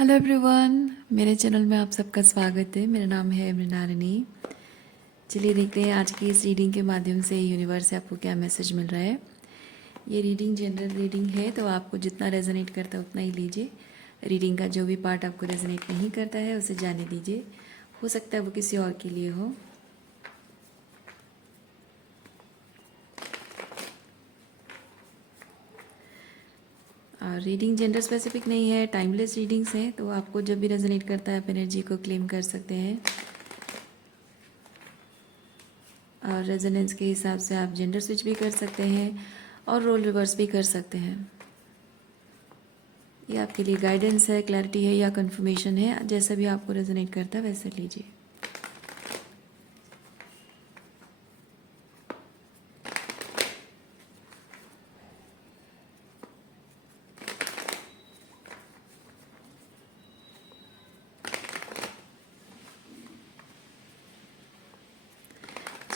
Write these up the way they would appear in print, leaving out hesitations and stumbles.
Hello everyone, मेरे channel में आप सबका स्वागत है। मेरा नाम है मृणालिनी। चलिए देखते हैं आज की इस रीडिंग के माध्यम से यूनिवर्स से आपको क्या मैसेज मिल रहा है। ये रीडिंग जनरल रीडिंग है, तो आपको जितना रेजोनेट करता है उतना ही लीजिए। रीडिंग का जो भी पार्ट आपको रेजोनेट नहीं करता है उसे जाने दीजिए। हो सकता है वो किसी और के लिए हो। और रीडिंग जेंडर स्पेसिफिक नहीं है, टाइमलेस रीडिंग्स हैं, तो आपको जब भी रेजोनेट करता है आप एनर्जी को क्लेम कर सकते हैं और रेजोनेंस के हिसाब से आप जेंडर स्विच भी कर सकते हैं और रोल रिवर्स भी कर सकते हैं। ये आपके लिए गाइडेंस है, क्लैरिटी है या कंफर्मेशन है, जैसा भी आपको रेजोनेट करता है वैसे लीजिए।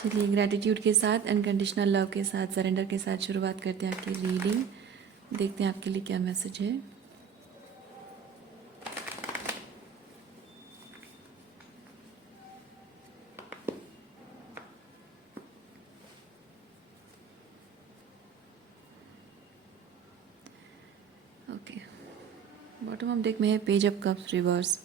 चलिए ग्रैटिट्यूड के साथ, अनकंडीशनल लव के साथ, सरेंडर के साथ शुरुआत करते हैं आपकी रीडिंग। देखते हैं आपके लिए क्या मैसेज है। ओके, बॉटम ऑफ डेक में है page of cups reverse.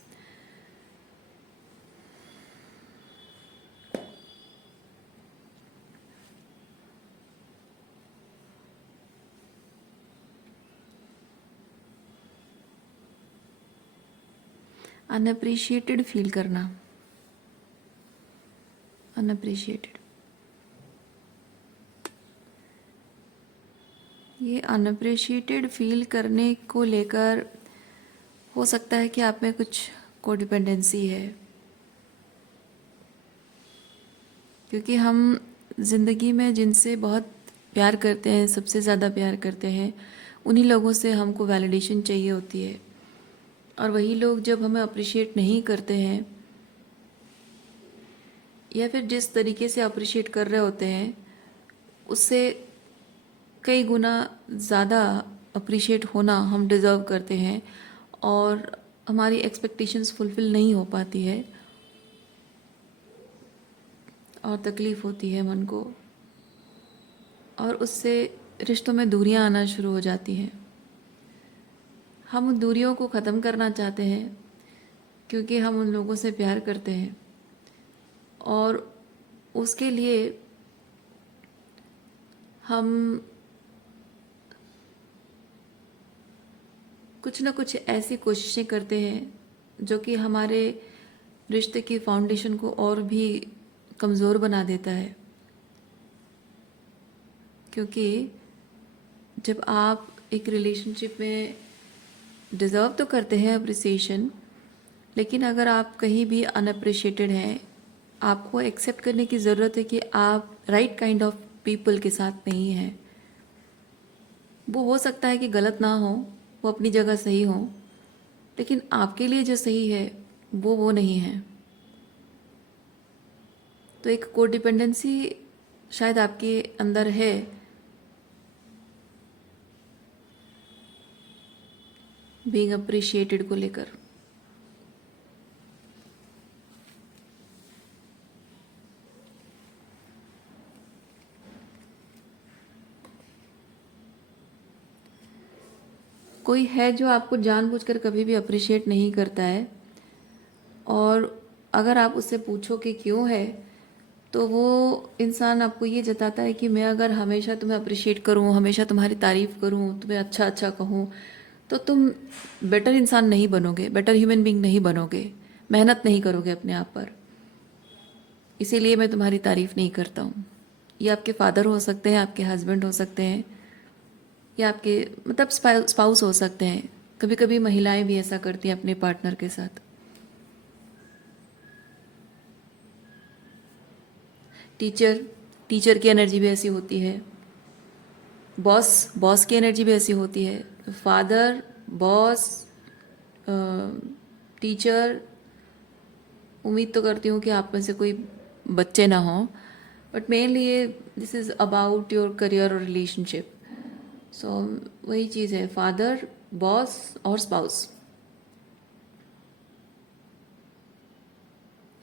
Unappreciated feel करना, अनअप्रिशिएटेड। ये अनअप्रिशिएटेड फील करने को लेकर हो सकता है कि आप में कुछ कोडिपेंडेंसी है, क्योंकि हम ज़िंदगी में जिनसे बहुत प्यार करते हैं, सबसे ज़्यादा प्यार करते हैं, उन्हीं लोगों से हमको वैलिडेशन चाहिए होती है। और वही लोग जब हमें अप्रिशिएट नहीं करते हैं या फिर जिस तरीके से अप्रिशिएट कर रहे होते हैं उससे कई गुना ज़्यादा अप्रिशिएट होना हम डिज़र्व करते हैं और हमारी एक्सपेक्टेशंस फुलफ़िल नहीं हो पाती है और तकलीफ़ होती है मन को, और उससे रिश्तों में दूरियां आना शुरू हो जाती हैं। हम उन दूरियों को ख़त्म करना चाहते हैं क्योंकि हम उन लोगों से प्यार करते हैं और उसके लिए हम कुछ ना कुछ ऐसी कोशिशें करते हैं जो कि हमारे रिश्ते की फाउंडेशन को और भी कमज़ोर बना देता है। क्योंकि जब आप एक रिलेशनशिप में डिज़र्व तो करते हैं अप्रिसिएशन, लेकिन अगर आप कहीं भी अनअप्रिशिएटेड हैं, आपको एक्सेप्ट करने की ज़रूरत है कि आप राइट काइंड ऑफ पीपल के साथ नहीं हैं। वो हो सकता है कि गलत ना हो, वो अपनी जगह सही हो, लेकिन आपके लिए जो सही है वो नहीं है। तो एक कोडिपेंडेंसी शायद आपके अंदर है, बीइंग अप्रिशिएटेड को लेकर। कोई है जो आपको जानबूझकर कभी भी अप्रिशिएट नहीं करता है, और अगर आप उससे पूछो कि क्यों है, तो वो इंसान आपको ये जताता है कि मैं अगर हमेशा तुम्हें अप्रिशिएट करूं, हमेशा तुम्हारी तारीफ़ करूं, तुम्हें अच्छा अच्छा कहूं, तो तुम बेटर इंसान नहीं बनोगे, बेटर ह्यूमन बीइंग नहीं बनोगे, मेहनत नहीं करोगे अपने आप पर, इसीलिए मैं तुम्हारी तारीफ़ नहीं करता हूँ। ये आपके फादर हो सकते हैं, आपके हस्बैंड हो सकते हैं, या आपके मतलब स्पाउस हो सकते हैं। कभी कभी महिलाएं भी ऐसा करती हैं अपने पार्टनर के साथ। टीचर टीचर की एनर्जी भी ऐसी होती है, बॉस बॉस की एनर्जी भी ऐसी होती है। फादर, बॉस, टीचर, उम्मीद तो करती हूँ कि आप में से कोई बच्चे ना हों, बट मेनली ये this is about your career और रिलेशनशिप। सो वही चीज़ है, फादर, बॉस और स्पाउस।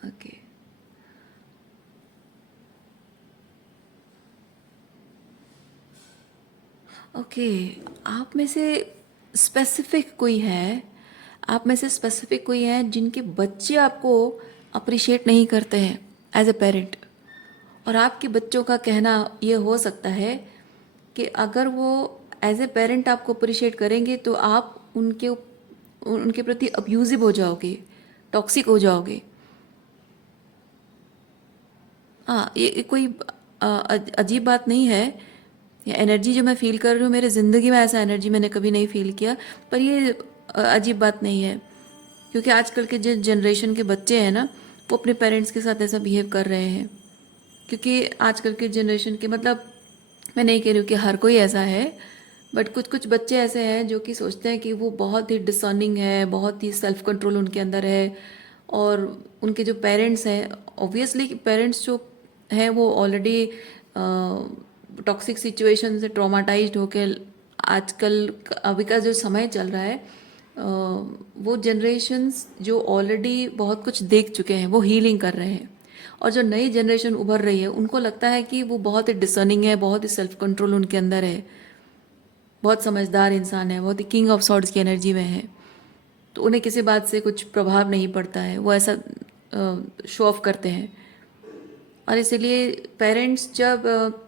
ओके। ओके। आप में से स्पेसिफिक कोई है आप में से स्पेसिफिक कोई है जिनके बच्चे आपको अप्रिशिएट नहीं करते हैं एज ए पेरेंट, और आपके बच्चों का कहना ये हो सकता है कि अगर वो एज ए पेरेंट आपको अप्रिशिएट करेंगे तो आप उनके प्रति अब्यूजिव हो जाओगे, टॉक्सिक हो जाओगे। हाँ, ये कोई अजीब बात नहीं है। ये एनर्जी जो मैं फ़ील कर रही हूँ, मेरे ज़िंदगी में ऐसा एनर्जी मैंने कभी नहीं फ़ील किया। पर ये अजीब बात नहीं है, क्योंकि आजकल के जिस जनरेशन के बच्चे हैं ना, वो अपने पेरेंट्स के साथ ऐसा बिहेव कर रहे हैं। क्योंकि आजकल के जनरेशन के, मतलब मैं नहीं कह रही हूँ कि हर कोई ऐसा है, बट कुछ कुछ बच्चे ऐसे हैं जो कि सोचते हैं कि वो बहुत ही डिसर्निंग है, बहुत ही सेल्फ कंट्रोल उनके अंदर है। और उनके जो पेरेंट्स हैं, ऑब्वियसली पेरेंट्स जो हैं वो ऑलरेडी टॉक्सिक सिचुएशन से ट्रॉमाटाइज्ड होकर, आजकल अभी का जो समय चल रहा है, वो जनरेशन्स जो ऑलरेडी बहुत कुछ देख चुके हैं वो हीलिंग कर रहे हैं। और जो नई जनरेशन उभर रही है उनको लगता है कि वो बहुत ही डिसर्निंग है, बहुत ही सेल्फ कंट्रोल उनके अंदर है, बहुत समझदार इंसान है, बहुत ही किंग ऑफ सॉर्ड्स की एनर्जी में है। तो उन्हें किसी बात से कुछ प्रभाव नहीं पड़ता है, वो ऐसा शो ऑफ करते हैं। और इसीलिए पेरेंट्स जब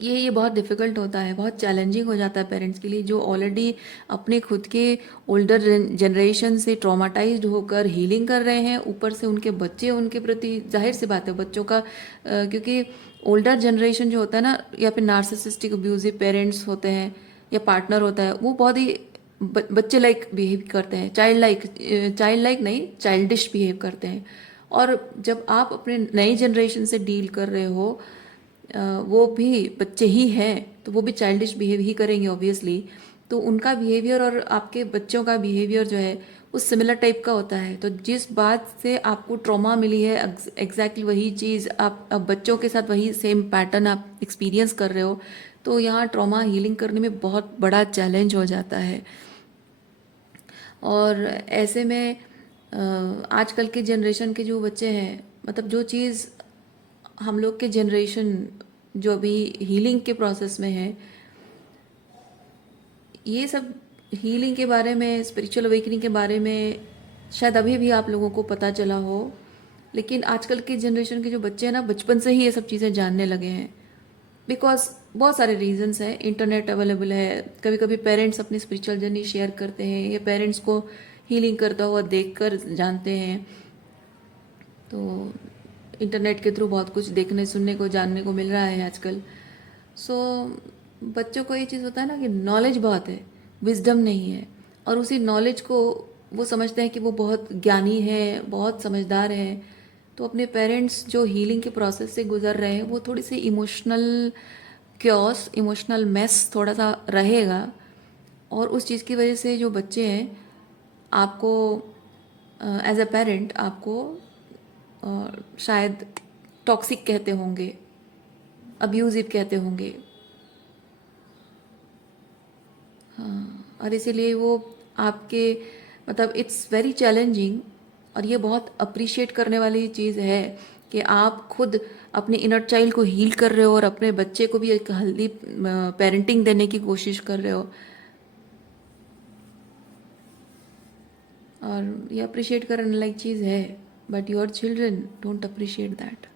ये बहुत डिफ़िकल्ट होता है, बहुत चैलेंजिंग हो जाता है पेरेंट्स के लिए, जो ऑलरेडी अपने खुद के ओल्डर जनरेशन से ट्रॉमाटाइज्ड होकर हीलिंग कर रहे हैं, ऊपर से उनके बच्चे उनके प्रति, जाहिर सी बात है बच्चों का क्योंकि ओल्डर जनरेशन जो होता है ना, या फिर नार्सिसिस्टिक अब्यूजिव पेरेंट्स होते हैं या पार्टनर होता है, वो बहुत ही बच्चे लाइक बिहेव करते हैं, चाइल्ड लाइक नहीं, चाइल्डिश बिहेव करते हैं। और जब आप अपने नई जनरेशन से डील कर रहे हो, वो भी बच्चे ही हैं, तो वो भी चाइल्डिश बिहेव ही करेंगे ऑब्वियसली। तो उनका बिहेवियर और आपके बच्चों का बिहेवियर जो है वो सिमिलर टाइप का होता है। तो जिस बात से आपको ट्रॉमा मिली है, एग्जैक्टली वही चीज़ आप अब बच्चों के साथ वही सेम पैटर्न आप एक्सपीरियंस कर रहे हो, तो यहाँ ट्रॉमा हीलिंग करने में बहुत बड़ा चैलेंज हो जाता है। और ऐसे में आजकल के जनरेशन के जो बच्चे हैं, मतलब जो चीज़ हम लोग के जनरेशन जो अभी हीलिंग के प्रोसेस में है, ये सब हीलिंग के बारे में, स्पिरिचुअल अवेकनिंग के बारे में शायद अभी भी आप लोगों को पता चला हो, लेकिन आजकल के जनरेशन के जो बच्चे हैं ना, बचपन से ही ये सब चीज़ें जानने लगे हैं। बिकॉज बहुत सारे रीजंस हैं, इंटरनेट अवेलेबल है, कभी कभी पेरेंट्स अपनी स्पिरिचुअल जर्नी शेयर करते हैं, या पेरेंट्स को हीलिंग करता हुआ देखकर जानते हैं। तो इंटरनेट के थ्रू बहुत कुछ देखने, सुनने को, जानने को मिल रहा है आजकल। सो बच्चों को ये चीज़ होता है ना कि नॉलेज बहुत है, विजडम नहीं है, और उसी नॉलेज को वो समझते हैं कि वो बहुत ज्ञानी है, बहुत समझदार है। तो अपने पेरेंट्स जो हीलिंग के प्रोसेस से गुजर रहे हैं, वो थोड़ी सी इमोशनल क्योस, इमोशनल मेस थोड़ा सा रहेगा। और उस चीज़ की वजह से जो बच्चे हैं, आपको एज अ पेरेंट आपको शायद टॉक्सिक कहते होंगे, अब्यूजिव कहते होंगे। हाँ, और इसीलिए वो आपके, मतलब इट्स वेरी चैलेंजिंग। और ये बहुत अप्रिशिएट करने वाली चीज़ है कि आप खुद अपने इनर चाइल्ड को हील कर रहे हो और अपने बच्चे को भी एक हेल्दी पेरेंटिंग देने की कोशिश कर रहे हो। और ये अप्रिशिएट करने लायक चीज़ है, but your children don't appreciate that.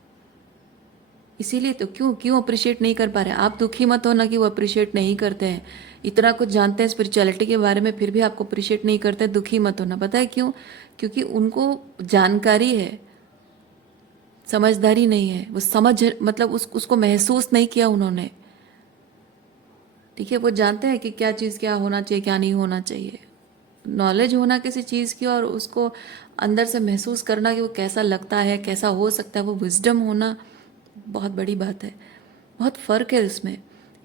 इसीलिए तो क्यों क्यों अप्रिशिएट नहीं कर पा रहे हैं आप? दुखी मत होना कि वो अप्रिशिएट नहीं करते हैं, इतना कुछ जानते हैं स्पिरिचुअलिटी के बारे में, फिर भी आपको अप्रिशिएट नहीं करते हैं। दुखी मत होना। पता है क्यों? क्योंकि उनको जानकारी है, समझदारी नहीं है। वो समझ, मतलब उसको महसूस नहीं किया उन्होंने। ठीक है, वो जानते हैं कि क्या चीज़ क्या होना चाहिए, क्या नहीं होना चाहिए। नॉलेज होना किसी चीज़ की और उसको अंदर से महसूस करना कि वो कैसा लगता है, कैसा हो सकता है, वो विजडम होना बहुत बड़ी बात है। बहुत फ़र्क है इसमें।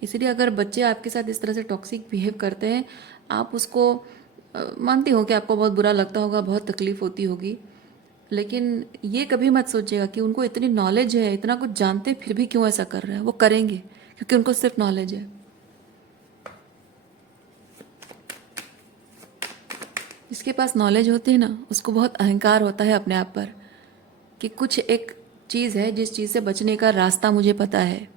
इसीलिए अगर बच्चे आपके साथ इस तरह से टॉक्सिक बिहेव करते हैं, आप उसको मानती हूँ कि आपको बहुत बुरा लगता होगा, बहुत तकलीफ़ होती होगी, लेकिन ये कभी मत सोचिएगा कि उनको इतनी नॉलेज है, इतना कुछ जानते हैं, फिर भी क्यों ऐसा कर रहे हैं। वो करेंगे क्योंकि उनको सिर्फ नॉलेज है। जिसके पास नॉलेज होती है ना, उसको बहुत अहंकार होता है अपने आप पर, कि कुछ एक चीज़ है जिस चीज़ से बचने का रास्ता मुझे पता है,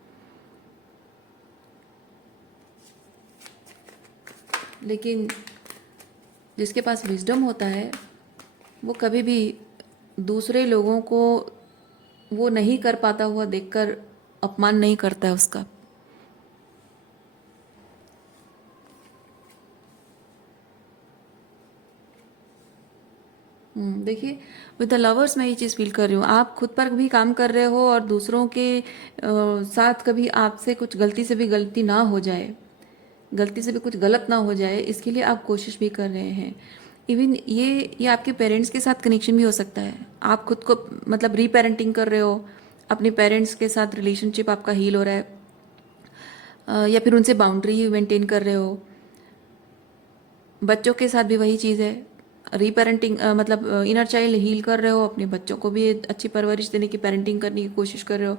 लेकिन जिसके पास विजडम होता है वो कभी भी दूसरे लोगों को वो नहीं कर पाता हुआ देखकर अपमान नहीं करता है उसका। देखिए, विद द लवर्स मैं ये चीज़ फील कर रही हूँ, आप खुद पर भी काम कर रहे हो और दूसरों के साथ कभी आपसे कुछ गलती से भी गलती ना हो जाए, गलती से भी कुछ गलत ना हो जाए, इसके लिए आप कोशिश भी कर रहे हैं। इवन ये आपके पेरेंट्स के साथ कनेक्शन भी हो सकता है। आप खुद को मतलब रीपेरेंटिंग कर रहे हो, अपने पेरेंट्स के साथ रिलेशनशिप आपका हील हो रहा है, या फिर उनसे बाउंड्री मेंटेन कर रहे हो। बच्चों के साथ भी वही चीज़ है, रीपेरेंटिंग मतलब इनर चाइल्ड हील कर रहे हो, अपने बच्चों को भी अच्छी परवरिश देने की, पेरेंटिंग करने की कोशिश कर रहे हो।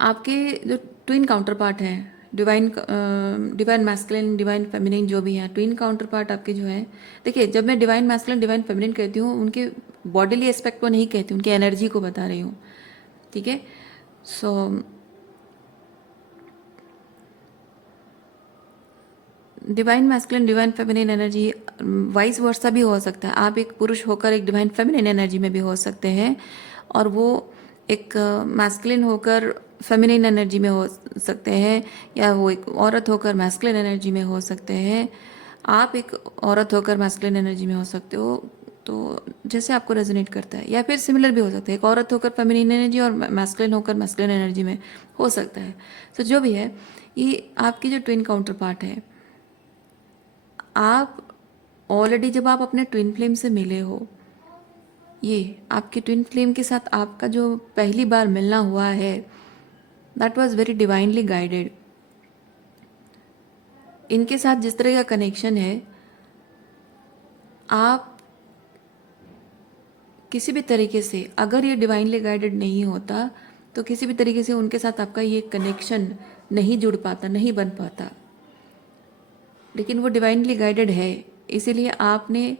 आपके जो ट्विन काउंटर पार्ट हैं, डिवाइन मैस्कुलिन डिवाइन फेमिनिन जो भी हैं, ट्विन काउंटर पार्ट आपके जो हैं, देखिए जब मैं डिवाइन मैस्कुलिन डिवाइन फेमिनिन कहती हूँ उनके बॉडीली एस्पेक्ट को नहीं कहती, उनकी एनर्जी को बता रही हूँ, ठीक है। So divine masculine divine feminine energy vice versa भी हो सकता है। आप एक पुरुष होकर एक डिवाइन फेमिनिन एनर्जी में भी हो सकते हैं, और वो एक मैस्कुलिन होकर फेमिनिन एनर्जी में हो सकते हैं, या वो एक औरत होकर मैस्कुलिन एनर्जी में हो सकते हैं। आप एक औरत होकर मैस्कुलिन एनर्जी में हो सकते हो, तो जैसे आपको रेजोनेट करता है, या फिर सिमिलर भी हो सकता है, एक औरत होकर फेमिनिन एनर्जी और मैस्कुलिन होकर मैस्कुलिन एनर्जी में हो सकता है। तो जो भी है, ये आपकी जो ट्विन काउंटर पार्ट है, आप ऑलरेडी जब आप अपने ट्विन फ्लेम से मिले हो, ये आपके ट्विन फ्लेम के साथ आपका जो पहली बार मिलना हुआ है, that was very divinely guided. इनके साथ जिस तरह का कनेक्शन है, आप किसी भी तरीके से, अगर ये डिवाइनली गाइडेड नहीं होता तो किसी भी तरीके से उनके साथ आपका ये कनेक्शन नहीं जुड़ पाता, नहीं बन पाता। लेकिन वो डिवाइनली गाइडेड है, इसीलिए आपने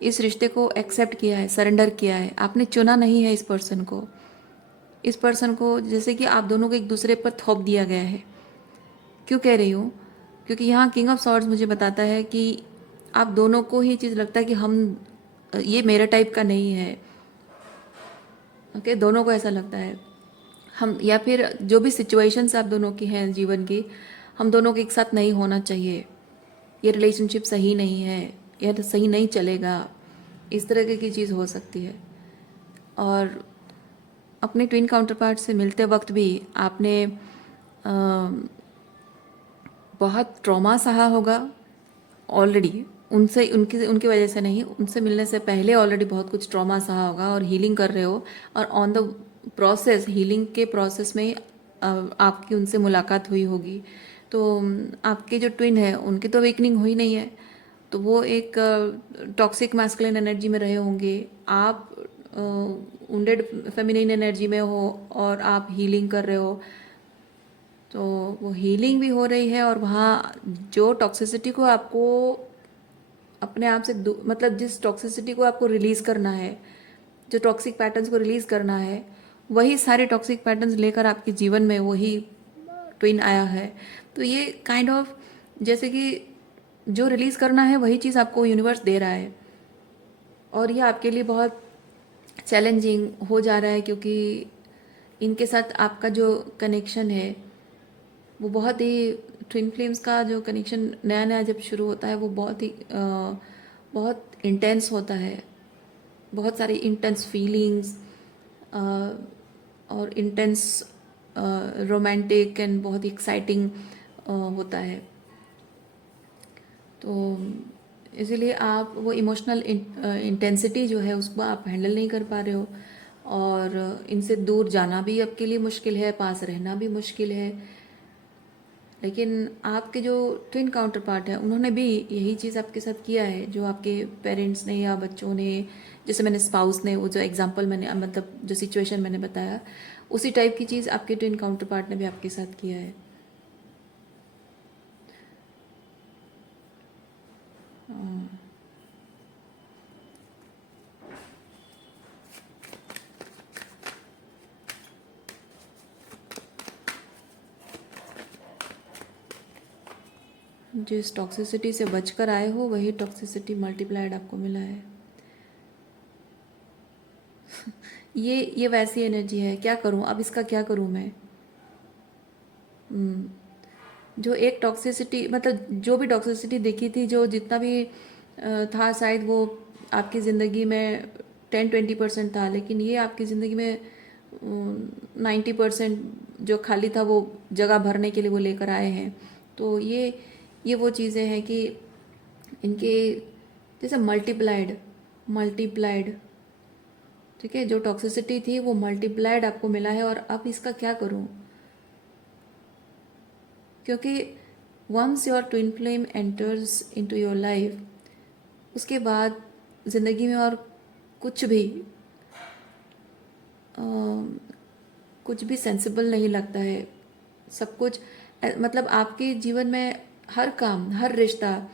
इस रिश्ते को एक्सेप्ट किया है, सरेंडर किया है। आपने चुना नहीं है इस पर्सन को, इस पर्सन को जैसे कि आप दोनों को एक दूसरे पर थोप दिया गया है। क्यों कह रही हूँ? क्योंकि यहाँ किंग ऑफ सॉर्ड्स मुझे बताता है कि आप दोनों को ही चीज़ लगता है कि हम, ये मेरे टाइप का नहीं है। ओके, दोनों को ऐसा लगता है हम, या फिर जो भी सिचुएशंस आप दोनों की हैं जीवन की, हम दोनों को एक साथ नहीं होना चाहिए, ये रिलेशनशिप सही नहीं है, यह तो सही नहीं चलेगा, इस तरह की चीज़ हो सकती है। और अपने ट्विन काउंटर पार्ट से मिलते वक्त भी आपने बहुत ट्रॉमा सहा होगा ऑलरेडी, उनसे उनकी उनकी वजह से नहीं, उनसे मिलने से पहले ऑलरेडी बहुत कुछ ट्रॉमा सहा होगा और हीलिंग कर रहे हो, और ऑन द प्रोसेस, हीलिंग के प्रोसेस में आपकी उनसे मुलाकात हुई होगी। तो आपके जो ट्विन है उनकी तो अवेकनिंग हुई नहीं है, तो वो एक टॉक्सिक मैस्कुलिन एनर्जी में रहे होंगे, आप वुंडेड फेमिनिन एनर्जी में हो और आप हीलिंग कर रहे हो। तो वो हीलिंग भी हो रही है, और वहाँ जो टॉक्सिसिटी को आपको अपने आप से मतलब जिस टॉक्सिसिटी को आपको रिलीज़ करना है, जो टॉक्सिक पैटर्न्स को रिलीज़ करना है, वही सारे टॉक्सिक पैटर्न्स लेकर आपके जीवन में वही ट्विन आया है। तो ये काइंड ऑफ जैसे कि जो रिलीज़ करना है वही चीज़ आपको यूनिवर्स दे रहा है, और ये आपके लिए बहुत चैलेंजिंग हो जा रहा है, क्योंकि इनके साथ आपका जो कनेक्शन है वो बहुत ही, ट्विन फ्लेम्स का जो कनेक्शन नया नया जब शुरू होता है वो बहुत ही बहुत इंटेंस होता है, बहुत सारी इंटेंस फीलिंग्स और इंटेंस रोमांटिक एंड बहुत ही एक्साइटिंग होता है। तो इसीलिए आप वो इमोशनल इंटेंसिटी जो है उसको आप हैंडल नहीं कर पा रहे हो, और इनसे दूर जाना भी आपके लिए मुश्किल है, पास रहना भी मुश्किल है। लेकिन आपके जो ट्विन काउंटर पार्ट है उन्होंने भी यही चीज़ आपके साथ किया है, जो आपके पेरेंट्स ने या बच्चों ने, जैसे मैंने स्पाउस ने, वो जो एग्जांपल मैंने मतलब जो सिचुएशन मैंने बताया, उसी टाइप की चीज़ आपके ट्विन काउंटर पार्ट ने भी आपके साथ किया है। जिस टॉक्सिसिटी से बचकर आए हो वही टॉक्सिसिटी मल्टीप्लाइड आपको मिला है। ये वैसी एनर्जी है, क्या करूं अब, इसका क्या करूं मैं। हम्म, जो एक टॉक्सिसिटी, मतलब जो भी टॉक्सिसिटी देखी थी, जो जितना भी था, शायद वो आपकी ज़िंदगी में 10-20% था, लेकिन ये आपकी ज़िंदगी में 90% जो खाली था वो जगह भरने के लिए वो लेकर आए हैं। तो ये वो चीज़ें हैं कि इनके जैसे मल्टीप्लाइड मल्टीप्लाइड, ठीक है, जो टॉक्सिसिटी थी वो मल्टीप्लाइड आपको मिला है। और अब इसका क्या करूं, क्योंकि once your twin flame enters into your life, उसके बाद ज़िंदगी में और कुछ भी अ, कुछ भी सेंसिबल नहीं लगता है। सब कुछ मतलब आपके जीवन में हर काम, हर रिश्ता,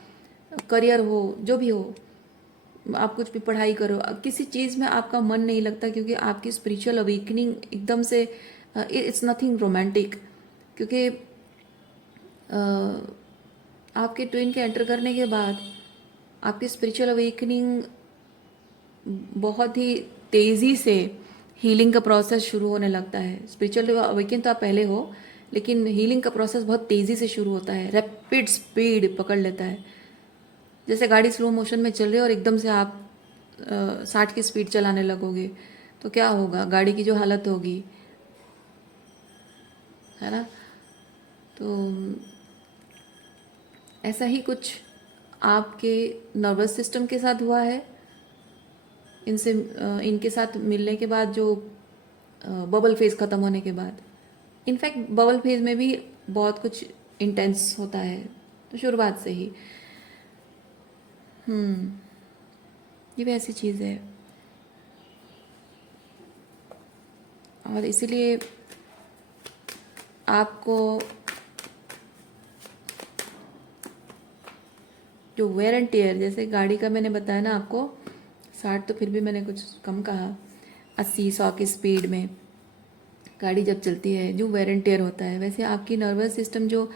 करियर हो, जो भी हो, आप कुछ भी पढ़ाई करो, अब किसी चीज़ में आपका मन नहीं लगता, क्योंकि आपकी स्पिरिचुअल अवेकनिंग एकदम से, इट्स नथिंग रोमांटिक, क्योंकि आपके ट्विन के एंटर करने के बाद आपकी स्पिरिचुअल अवेकनिंग बहुत ही तेज़ी से, हीलिंग का प्रोसेस शुरू होने लगता है। स्पिरिचुअल अवेकन तो आप पहले हो, लेकिन हीलिंग का प्रोसेस बहुत तेज़ी से शुरू होता है, रैपिड स्पीड पकड़ लेता है। जैसे गाड़ी स्लो मोशन में चल रही है और एकदम से आप 60 की स्पीड चलाने लगोगे, तो क्या होगा, गाड़ी की जो हालत होगी, है ना। तो ऐसा ही कुछ आपके नर्वस सिस्टम के साथ हुआ है। इनके साथ मिलने के बाद, जो बबल फेज ख़त्म होने के बाद, इनफैक्ट बबल फेज में भी बहुत कुछ इंटेंस होता है, तो शुरुआत से ही ये भी ऐसी चीज़ है। और इसीलिए आपको जो वेयर एंड टेयर, जैसे गाड़ी का मैंने बताया ना आपको, 60 तो फिर भी मैंने कुछ कम कहा, 80-100 की स्पीड में गाड़ी जब चलती है, जो वेयर एंड टेयर होता है, वैसे आपकी नर्वस सिस्टम जो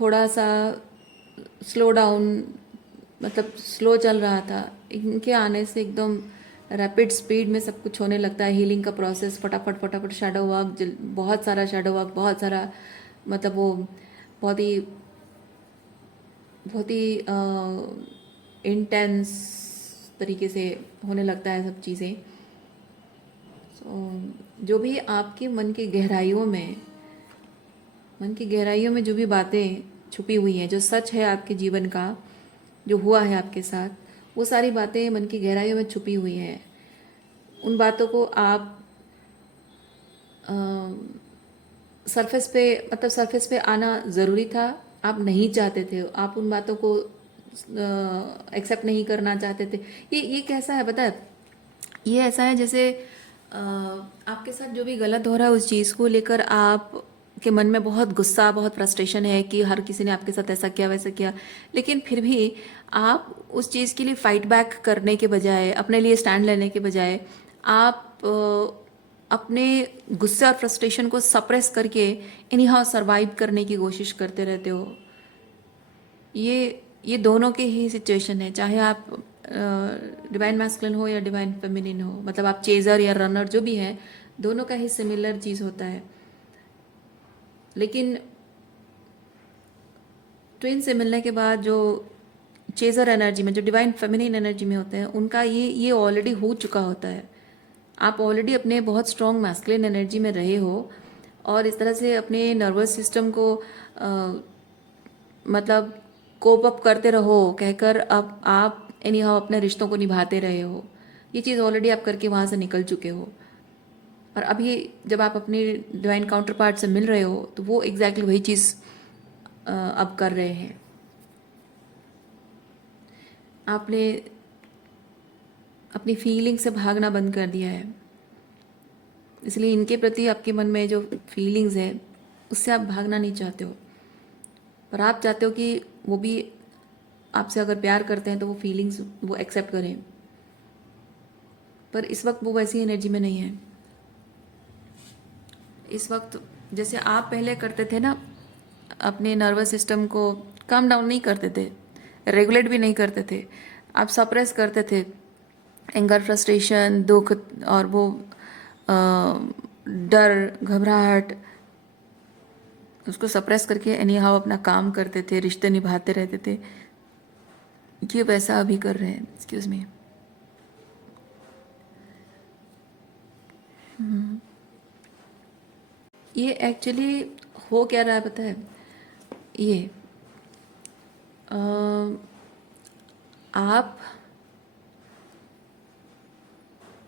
थोड़ा सा स्लो डाउन, मतलब स्लो चल रहा था, इनके आने से एकदम रैपिड स्पीड में सब कुछ होने लगता है। हीलिंग का प्रोसेस फटाफट फटाफट, शैडो वर्क, बहुत सारा शैडो वर्क, बहुत सारा, मतलब वो बहुत ही बहुत ही इंटेंस तरीके से होने लगता है सब चीज़ें। जो भी आपके मन की गहराइयों में जो भी बातें छुपी हुई हैं, जो सच है आपके जीवन का, जो हुआ है आपके साथ, वो सारी बातें मन की गहराइयों में छुपी हुई हैं। उन बातों को आप सरफेस पे, मतलब सरफेस पे आना ज़रूरी था, आप नहीं चाहते थे, आप उन बातों को एक्सेप्ट नहीं करना चाहते थे। ये कैसा है पता है, ये ऐसा है जैसे आपके साथ जो भी गलत हो रहा है, उस चीज़ को लेकर आप के मन में बहुत गुस्सा, बहुत फ्रस्ट्रेशन है कि हर किसी ने आपके साथ ऐसा किया, वैसा किया, लेकिन फिर भी आप उस चीज़ के लिए फाइट बैक करने के बजाय, अपने लिए स्टैंड लेने के बजाय, आप अपने गुस्से और फ्रस्ट्रेशन को सप्रेस करके इनी हाउ सर्वाइव करने की कोशिश करते रहते हो। ये दोनों के ही सिचुएशन है, चाहे आप डिवाइन मैस्कुलिन हो या डिवाइन फेमिनिन हो, मतलब आप चेजर या रनर जो भी है, दोनों का ही सिमिलर चीज़ होता है। लेकिन ट्विन से मिलने के बाद जो चेजर एनर्जी में, जो डिवाइन फेमिनिन एनर्जी में होते हैं, उनका ये ऑलरेडी हो चुका होता है। आप ऑलरेडी अपने बहुत स्ट्रॉन्ग मैस्कुलिन एनर्जी में रहे हो, और इस तरह से अपने नर्वस सिस्टम को मतलब कोप अप करते रहो कहकर, अब आप एनी हाउ अपने रिश्तों को निभाते रहे हो। ये चीज़ ऑलरेडी आप करके वहाँ से निकल चुके हो। और अभी जब आप अपने डिवाइन काउंटर पार्ट से मिल रहे हो, तो वो एग्जैक्टली वही चीज़ अब कर रहे हैं। आपने अपनी फीलिंग से भागना बंद कर दिया है, इसलिए इनके प्रति आपके मन में जो फीलिंग्स है, उससे आप भागना नहीं चाहते हो, पर आप चाहते हो कि वो भी आपसे अगर प्यार करते हैं तो वो फीलिंग्स वो एक्सेप्ट करें। पर इस वक्त वो वैसी एनर्जी में नहीं है। इस वक्त जैसे आप पहले करते थे ना, अपने नर्वस सिस्टम को काम डाउन नहीं करते थे, रेगुलेट भी नहीं करते थे, आप सप्रेस करते थे एंगर, फ्रस्ट्रेशन, दुख और वो अ, डर, घबराहट, उसको सप्रेस करके एनी हाउ अपना काम करते थे, रिश्ते निभाते रहते थे। ये वैसा अभी कर रहे हैं। Excuse me. ये एक्चुअली हो क्या रहा है पता है? ये अ, आप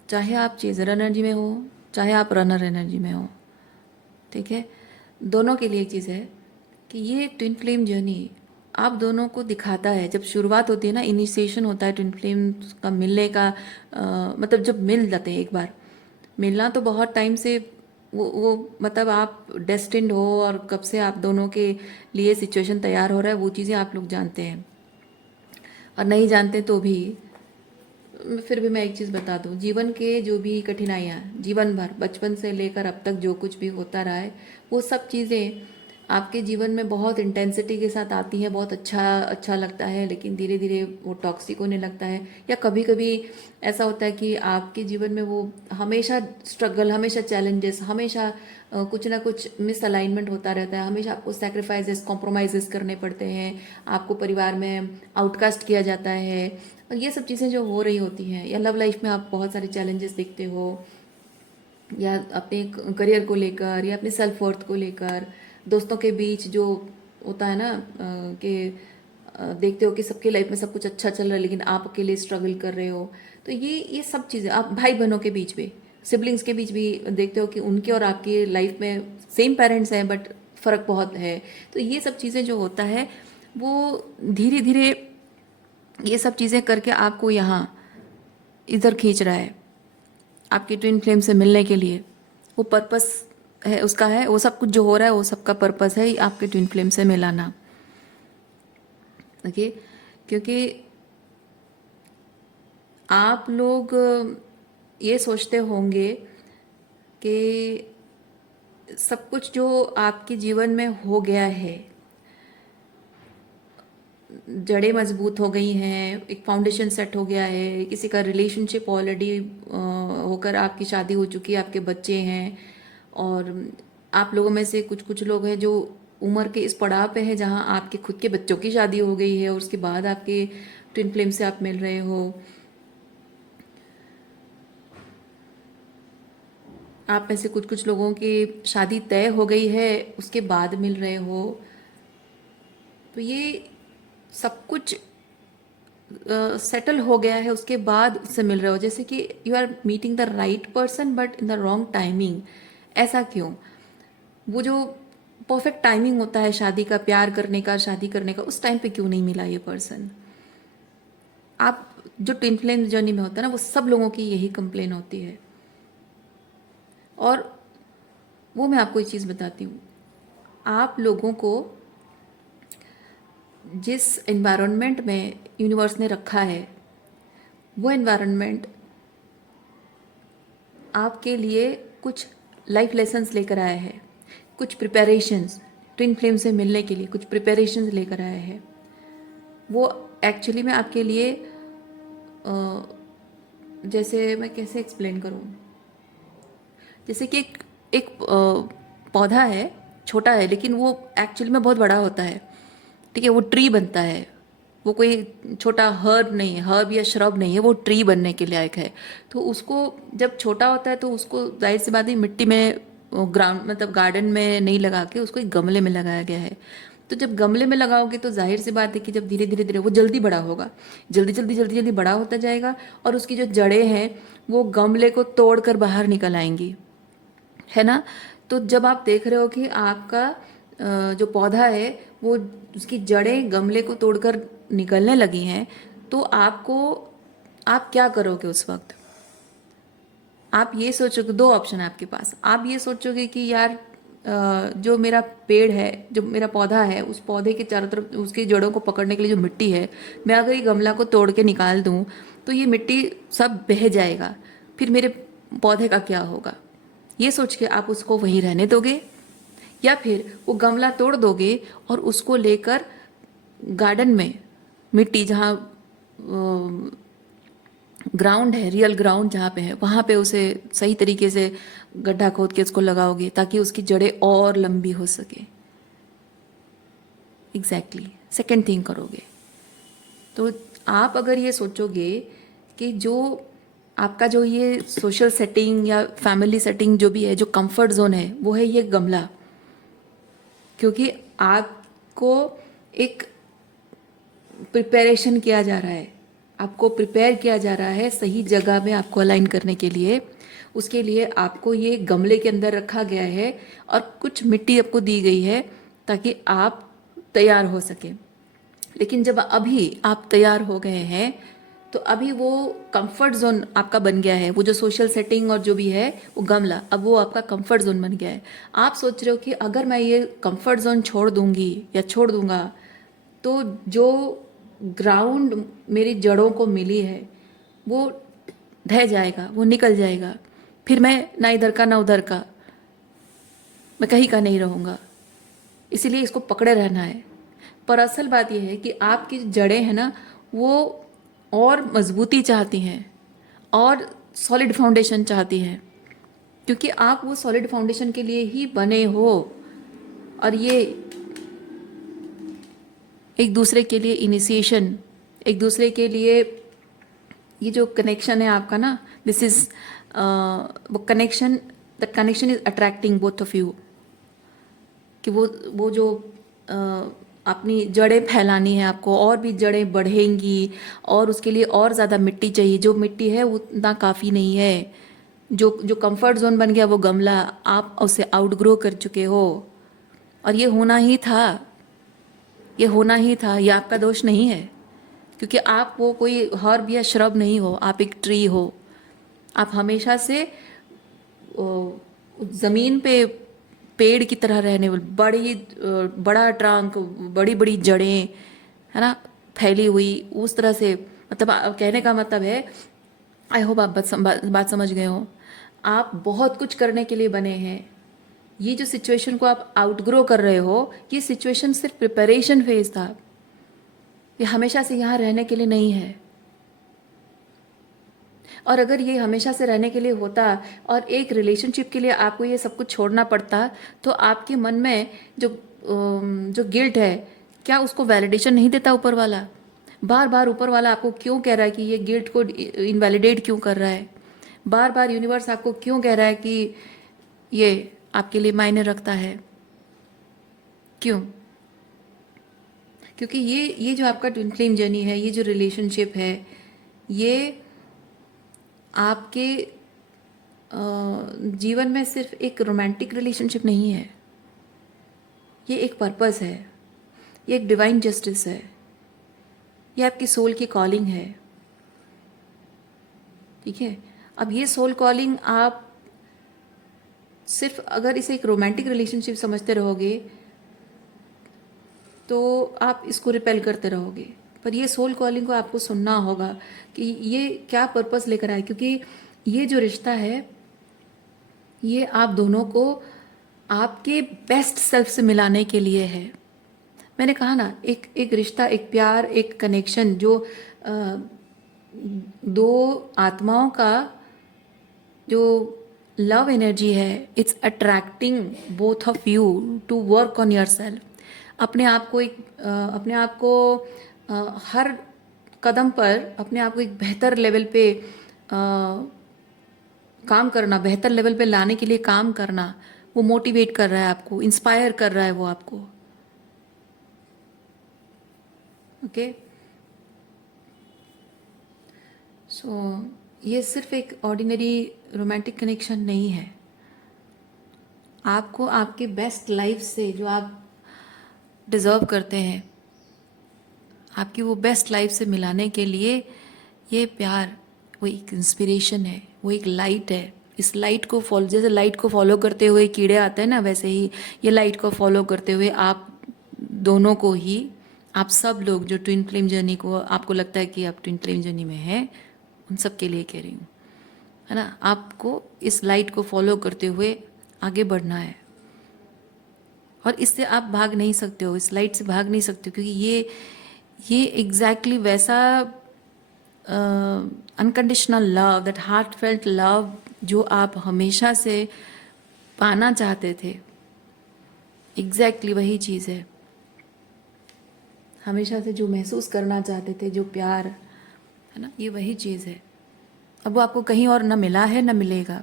चाहे आप चेजर एनर्जी में हो, चाहे आप रनर एनर्जी में हो, ठीक है, दोनों के लिए एक चीज़ है कि ये एक ट्विन फ्लेम जर्नी आप दोनों को दिखाता है। जब शुरुआत होती है ना, इनिशिएशन होता है ट्विन फ्लेम का मिलने का, मतलब जब मिल जाते हैं एक बार, मिलना तो बहुत टाइम से वो मतलब आप डेस्टिन्ड हो और कब से आप दोनों के लिए सिचुएशन तैयार हो रहा है, वो चीज़ें आप लोग जानते हैं। और नहीं जानते तो भी फिर भी मैं एक चीज़ बता दूं, जीवन के जो भी कठिनाइयाँ जीवन भर, बचपन से लेकर अब तक जो कुछ भी होता रहा है, वो सब चीज़ें आपके जीवन में बहुत इंटेंसिटी के साथ आती हैं, बहुत अच्छा अच्छा लगता है, लेकिन धीरे धीरे वो टॉक्सिक होने लगता है। या कभी कभी ऐसा होता है कि आपके जीवन में वो हमेशा स्ट्रगल, हमेशा चैलेंजेस, हमेशा कुछ ना कुछ मिसअलाइनमेंट होता रहता है, हमेशा आपको सैक्रिफाइसेस, कॉम्प्रोमाइज़ेस करने पड़ते हैं, आपको परिवार में आउटकास्ट किया जाता है, और ये सब चीज़ें जो हो रही होती हैं। या लव लाइफ में आप बहुत सारे चैलेंजेस देखते हो, या अपने करियर को लेकर, या अपने सेल्फ वर्थ को लेकर, दोस्तों के बीच जो होता है ना कि देखते हो कि सबके लाइफ में सब कुछ अच्छा चल रहा है लेकिन आप अकेले स्ट्रगल कर रहे हो। तो ये सब चीज़ें आप भाई बहनों के बीच भी, सिबलिंग्स के बीच भी देखते हो कि उनके और आपकी लाइफ में सेम पेरेंट्स हैं बट फ़र्क बहुत है। तो ये सब चीज़ें जो होता है वो धीरे धीरे ये सब चीज़ें करके आपको यहाँ इधर खींच रहा है, आपकी ट्विन फ्लेम से मिलने के लिए। वो पर्पस है उसका, है वो सब कुछ जो हो रहा है वो सबका पर्पस है आपके ट्विन फ्लेम से मिलाना। ओके, क्योंकि आप लोग ये सोचते होंगे कि सब कुछ जो आपके जीवन में हो गया है, जड़ें मजबूत हो गई हैं, एक फाउंडेशन सेट हो गया है, किसी का रिलेशनशिप ऑलरेडी होकर आपकी शादी हो चुकी है, आपके बच्चे हैं, और आप लोगों में से कुछ कुछ लोग हैं जो उम्र के इस पड़ाव पे है जहां आपके खुद के बच्चों की शादी हो गई है और उसके बाद आपके ट्विन फ्लेम से आप मिल रहे हो। आप में से कुछ कुछ लोगों की शादी तय हो गई है, उसके बाद मिल रहे हो। तो ये सब कुछ सेटल हो गया है, उसके बाद उससे मिल रहे हो। जैसे कि you are meeting the right person but in the wrong timing. ऐसा क्यों? वो जो परफेक्ट टाइमिंग होता है शादी का, प्यार करने का, शादी करने का, उस टाइम पे क्यों नहीं मिला ये पर्सन? आप जो ट्विन फ्लेम जर्नी में होता है ना, वो सब लोगों की यही कंप्लेन होती है। और वो मैं आपको एक चीज़ बताती हूँ, आप लोगों को जिस एनवायरनमेंट में यूनिवर्स ने रखा है, वो एनवायरनमेंट आपके लिए कुछ लाइफ लेसन्स लेकर आया है, कुछ प्रिपरेशंस, ट्विन फ्लेम से मिलने के लिए कुछ प्रिपरेशंस लेकर आया है। वो एक्चुअली में आपके लिए जैसे मैं कैसे एक्सप्लेन करूँ, जैसे कि एक पौधा है, छोटा है लेकिन वो एक्चुअली में बहुत बड़ा होता है, ठीक है, वो ट्री बनता है। वो कोई छोटा हर्ब नहीं है, हर्ब या श्रब नहीं है, वो ट्री बनने के लायक है। तो उसको जब छोटा होता है तो उसको जाहिर सी बात है मिट्टी में, ग्राउंड मतलब गार्डन में नहीं लगा के उसको एक गमले में लगाया गया है। तो जब गमले में लगाओगे तो जाहिर सी बात है कि जब धीरे धीरे धीरे वो जल्दी बड़ा होगा, जल्दी जल्दी जल्दी जल्दी बड़ा होता जाएगा, और उसकी जो जड़ें हैं वो गमले को तोड़कर बाहर निकल आएंगी, है ना। तो जब आप देख रहे हो कि आपका जो पौधा है वो, उसकी जड़ें गमले को तोड़कर निकलने लगी हैं, तो आपको, आप क्या करोगे उस वक्त? आप ये सोचोगे, दो ऑप्शन है आपके पास। आप ये सोचोगे कि यार जो मेरा पेड़ है, जो मेरा पौधा है, उस पौधे के चारों तरफ उसकी जड़ों को पकड़ने के लिए जो मिट्टी है, मैं अगर ये गमला को तोड़ के निकाल दूं तो ये मिट्टी सब बह जाएगा, फिर मेरे पौधे का क्या होगा? ये सोच के आप उसको वहीं रहने दोगे, या फिर वो गमला तोड़ दोगे और उसको लेकर गार्डन में, मिट्टी जहाँ ग्राउंड है, रियल ग्राउंड जहाँ पे है, वहाँ पे उसे सही तरीके से गड्ढा खोद के उसको लगाओगे ताकि उसकी जड़ें और लंबी हो सके। एग्जैक्टली सेकेंड थिंग करोगे। तो आप अगर ये सोचोगे कि जो आपका जो ये सोशल सेटिंग या फैमिली सेटिंग जो भी है, जो कंफर्ट जोन है, वो है ये गमला, क्योंकि आपको एक प्रिपरेशन किया जा रहा है, आपको प्रिपेयर किया जा रहा है सही जगह में आपको अलाइन करने के लिए। उसके लिए आपको ये गमले के अंदर रखा गया है और कुछ मिट्टी आपको दी गई है ताकि आप तैयार हो सके। लेकिन जब अभी आप तैयार हो गए हैं तो अभी वो कंफर्ट जोन आपका बन गया है, वो जो सोशल सेटिंग और जो भी है वो गमला, अब वो आपका कंफर्ट जोन बन गया है। आप सोच रहे हो कि अगर मैं ये कंफर्ट जोन छोड़ दूंगी या छोड़ दूंगा तो जो ग्राउंड मेरी जड़ों को मिली है वो ढह जाएगा, वो निकल जाएगा, फिर मैं ना इधर का ना उधर का, मैं कहीं का नहीं रहूँगा, इसीलिए इसको पकड़े रहना है। पर असल बात यह है कि आपकी जड़ें हैं ना, वो और मजबूती चाहती हैं और सॉलिड फाउंडेशन चाहती हैं, क्योंकि आप वो सॉलिड फाउंडेशन के लिए ही बने हो। और ये एक दूसरे के लिए इनिशिएशन, एक दूसरे के लिए ये जो कनेक्शन है आपका ना, दिस इज वो connection, the connection is attracting both of you, कि वो जो अपनी जड़ें फैलानी है आपको, और भी जड़ें बढ़ेंगी और उसके लिए और ज़्यादा मिट्टी चाहिए। जो मिट्टी है वो उतना काफ़ी नहीं है। जो जो कंफर्ट जोन बन गया वो गमला, आप उसे आउटग्रो कर चुके हो और ये होना ही था, ये होना ही था, ये आपका दोष नहीं है, क्योंकि आप वो कोई हर्ब या श्रब नहीं हो, आप एक ट्री हो। आप हमेशा से ज़मीन पे पेड़ की तरह रहने वाले, बड़ा ट्रंक, बड़ी बड़ी जड़ें, है ना, फैली हुई उस तरह से। मतलब कहने का मतलब है, आई होप आप बात समझ गए हो। आप बहुत कुछ करने के लिए बने हैं। ये जो सिचुएशन को आप आउटग्रो कर रहे हो, ये सिचुएशन सिर्फ प्रिपरेशन फेज था, ये हमेशा से यहाँ रहने के लिए नहीं है। और अगर ये हमेशा से रहने के लिए होता और एक रिलेशनशिप के लिए आपको ये सब कुछ छोड़ना पड़ता, तो आपके मन में जो गिल्ट है, क्या उसको वैलिडेशन नहीं देता ऊपर वाला? बार बार ऊपर वाला आपको क्यों कह रहा है कि ये गिल्ट को इनवैलिडेट क्यों कर रहा है? बार बार यूनिवर्स आपको क्यों कह रहा है कि ये आपके लिए मायने रखता है? क्यों? क्योंकि ये जो आपका ट्विन फ्लेम जर्नी है, ये जो रिलेशनशिप है, ये आपके जीवन में सिर्फ एक रोमांटिक रिलेशनशिप नहीं है, ये एक पर्पस है, ये एक डिवाइन जस्टिस है, ये आपकी सोल की कॉलिंग है। ठीक है, अब ये सोल कॉलिंग आप सिर्फ अगर इसे एक रोमांटिक रिलेशनशिप समझते रहोगे तो आप इसको रिपेल करते रहोगे। पर ये सोल कॉलिंग को आपको सुनना होगा कि ये क्या पर्पस लेकर आए, क्योंकि ये जो रिश्ता है ये आप दोनों को आपके बेस्ट सेल्फ से मिलाने के लिए है। मैंने कहा ना, एक रिश्ता, एक प्यार, एक कनेक्शन जो दो आत्माओं का जो लव एनर्जी है, it's attracting both of you to work on your self. अपने आप को अपने आप को हर कदम पर अपने आप को एक बेहतर लेवल पे काम करना, बेहतर लेवल पे लाने के लिए काम करना, वो मोटिवेट कर रहा है आपको, इंस्पायर कर रहा है वो आपको। ओके, सो ये सिर्फ एक ऑर्डिनरी रोमांटिक कनेक्शन नहीं है। आपको आपके बेस्ट लाइफ से, जो आप डिज़र्व करते हैं, आपकी वो बेस्ट लाइफ से मिलाने के लिए ये प्यार वो एक इंस्पिरेशन है, वो एक लाइट है। इस लाइट को फॉलो, जैसे लाइट को फॉलो करते हुए कीड़े आते हैं ना, वैसे ही ये लाइट को फॉलो करते हुए आप दोनों को ही, आप सब लोग जो ट्विन फ्लेम जर्नी को आपको लगता है कि आप ट्विन फ्लेम जर्नी में हैं, उन सब के लिए कह रही हूँ, है ना। आपको इस लाइट को फॉलो करते हुए आगे बढ़ना है। और इससे आप भाग नहीं सकते हो, इस लाइट से भाग नहीं सकते हो, क्योंकि ये एग्जैक्टली वैसा unconditional love, that heart felt love जो आप हमेशा से पाना चाहते थे, एग्जैक्टली वही चीज़ है। हमेशा से जो महसूस करना चाहते थे, जो प्यार है ना, ये वही चीज़ है। अब वो आपको कहीं और न मिला है न मिलेगा,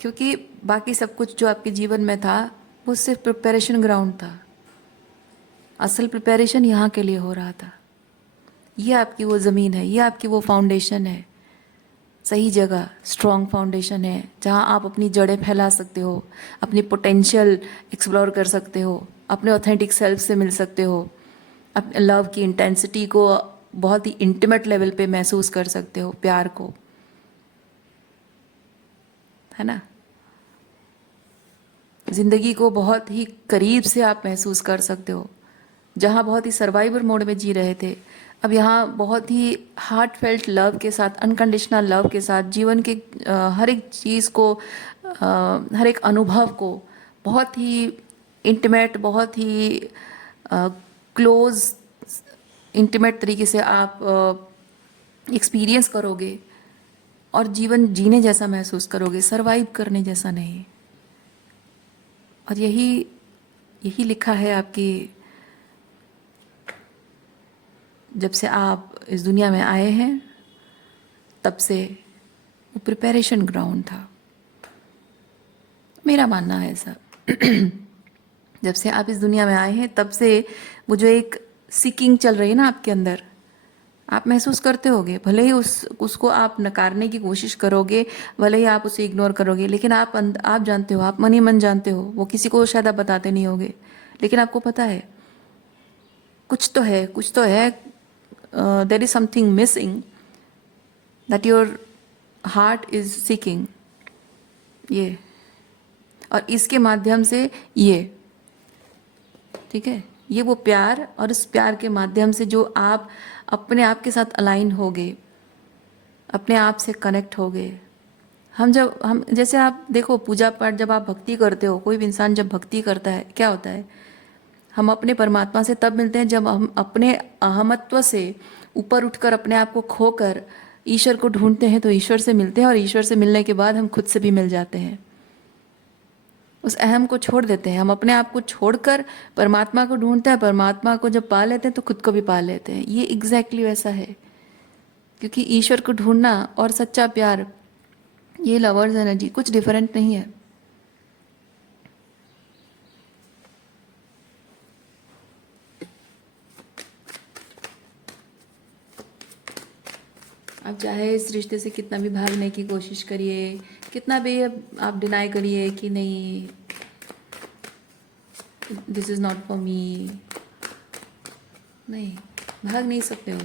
क्योंकि बाकी सब कुछ जो आपके जीवन में था वो सिर्फ प्रिपरेशन ग्राउंड था। असल प्रिपरेशन यहाँ के लिए हो रहा था। ये आपकी वो ज़मीन है, ये आपकी वो फाउंडेशन है, सही जगह स्ट्रॉन्ग फाउंडेशन है, जहाँ आप अपनी जड़ें फैला सकते हो, अपनी पोटेंशियल एक्सप्लोर कर सकते हो, अपने ऑथेंटिक सेल्फ से मिल सकते हो, अपने लव की इंटेंसिटी को बहुत ही इंटीमेट लेवल पे महसूस कर सकते हो, प्यार को, है ना। ज़िंदगी को बहुत ही करीब से आप महसूस कर सकते हो। जहाँ बहुत ही सर्वाइवर मोड में जी रहे थे, अब यहाँ बहुत ही हार्ट फेल्ट लव के साथ, अनकंडीशनल लव के साथ जीवन के हर एक चीज़ को, हर एक अनुभव को बहुत ही इंटीमेट, बहुत ही क्लोज इंटीमेट तरीके से आप एक्सपीरियंस करोगे और जीवन जीने जैसा महसूस करोगे, सरवाइव करने जैसा नहीं। और यही लिखा है आपकी, जब से आप इस दुनिया में आए हैं तब से वो प्रिपरेशन ग्राउंड था, मेरा मानना है ऐसा। जब से आप इस दुनिया में आए हैं तब से वो जो एक सीकिंग चल रही है ना आपके अंदर, आप महसूस करते होगे, भले ही उसको आप नकारने की कोशिश करोगे, भले ही आप उसे इग्नोर करोगे, लेकिन आप जानते हो, आप मन ही मन जानते हो, वो किसी को शायद आप बताते नहीं होगे, लेकिन आपको पता है कुछ तो है, कुछ तो है। There is something missing that your heart is seeking, ये, और इसके माध्यम से ये, ठीक है, ये वो प्यार, और इस प्यार के माध्यम से जो आप अपने आप के साथ अलाइन होगे, अपने आप से कनेक्ट होगे। हम जैसे आप देखो, पूजा पाठ जब आप भक्ति करते हो, कोई भी इंसान जब भक्ति करता है, क्या होता है, हम अपने परमात्मा से तब मिलते हैं जब हम अपने अहमत्व से ऊपर उठकर, अपने आप को खोकर ईश्वर को ढूंढते हैं, तो ईश्वर से मिलते हैं, और ईश्वर से मिलने के बाद हम खुद से भी मिल जाते हैं। उस अहम को छोड़ देते हैं, हम अपने आप को छोड़कर परमात्मा को ढूंढते हैं, परमात्मा को जब पा लेते हैं तो खुद को भी पा लेते हैं। ये एग्जैक्टली वैसा है, क्योंकि ईश्वर को ढूंढना और सच्चा प्यार, ये लवर्स एनर्जी कुछ डिफरेंट नहीं है। आप चाहे इस रिश्ते से कितना भी भागने की कोशिश करिए, कितना भी आप डिनाई करिए कि नहीं, this is not for me, नहीं, भाग नहीं सकते हो।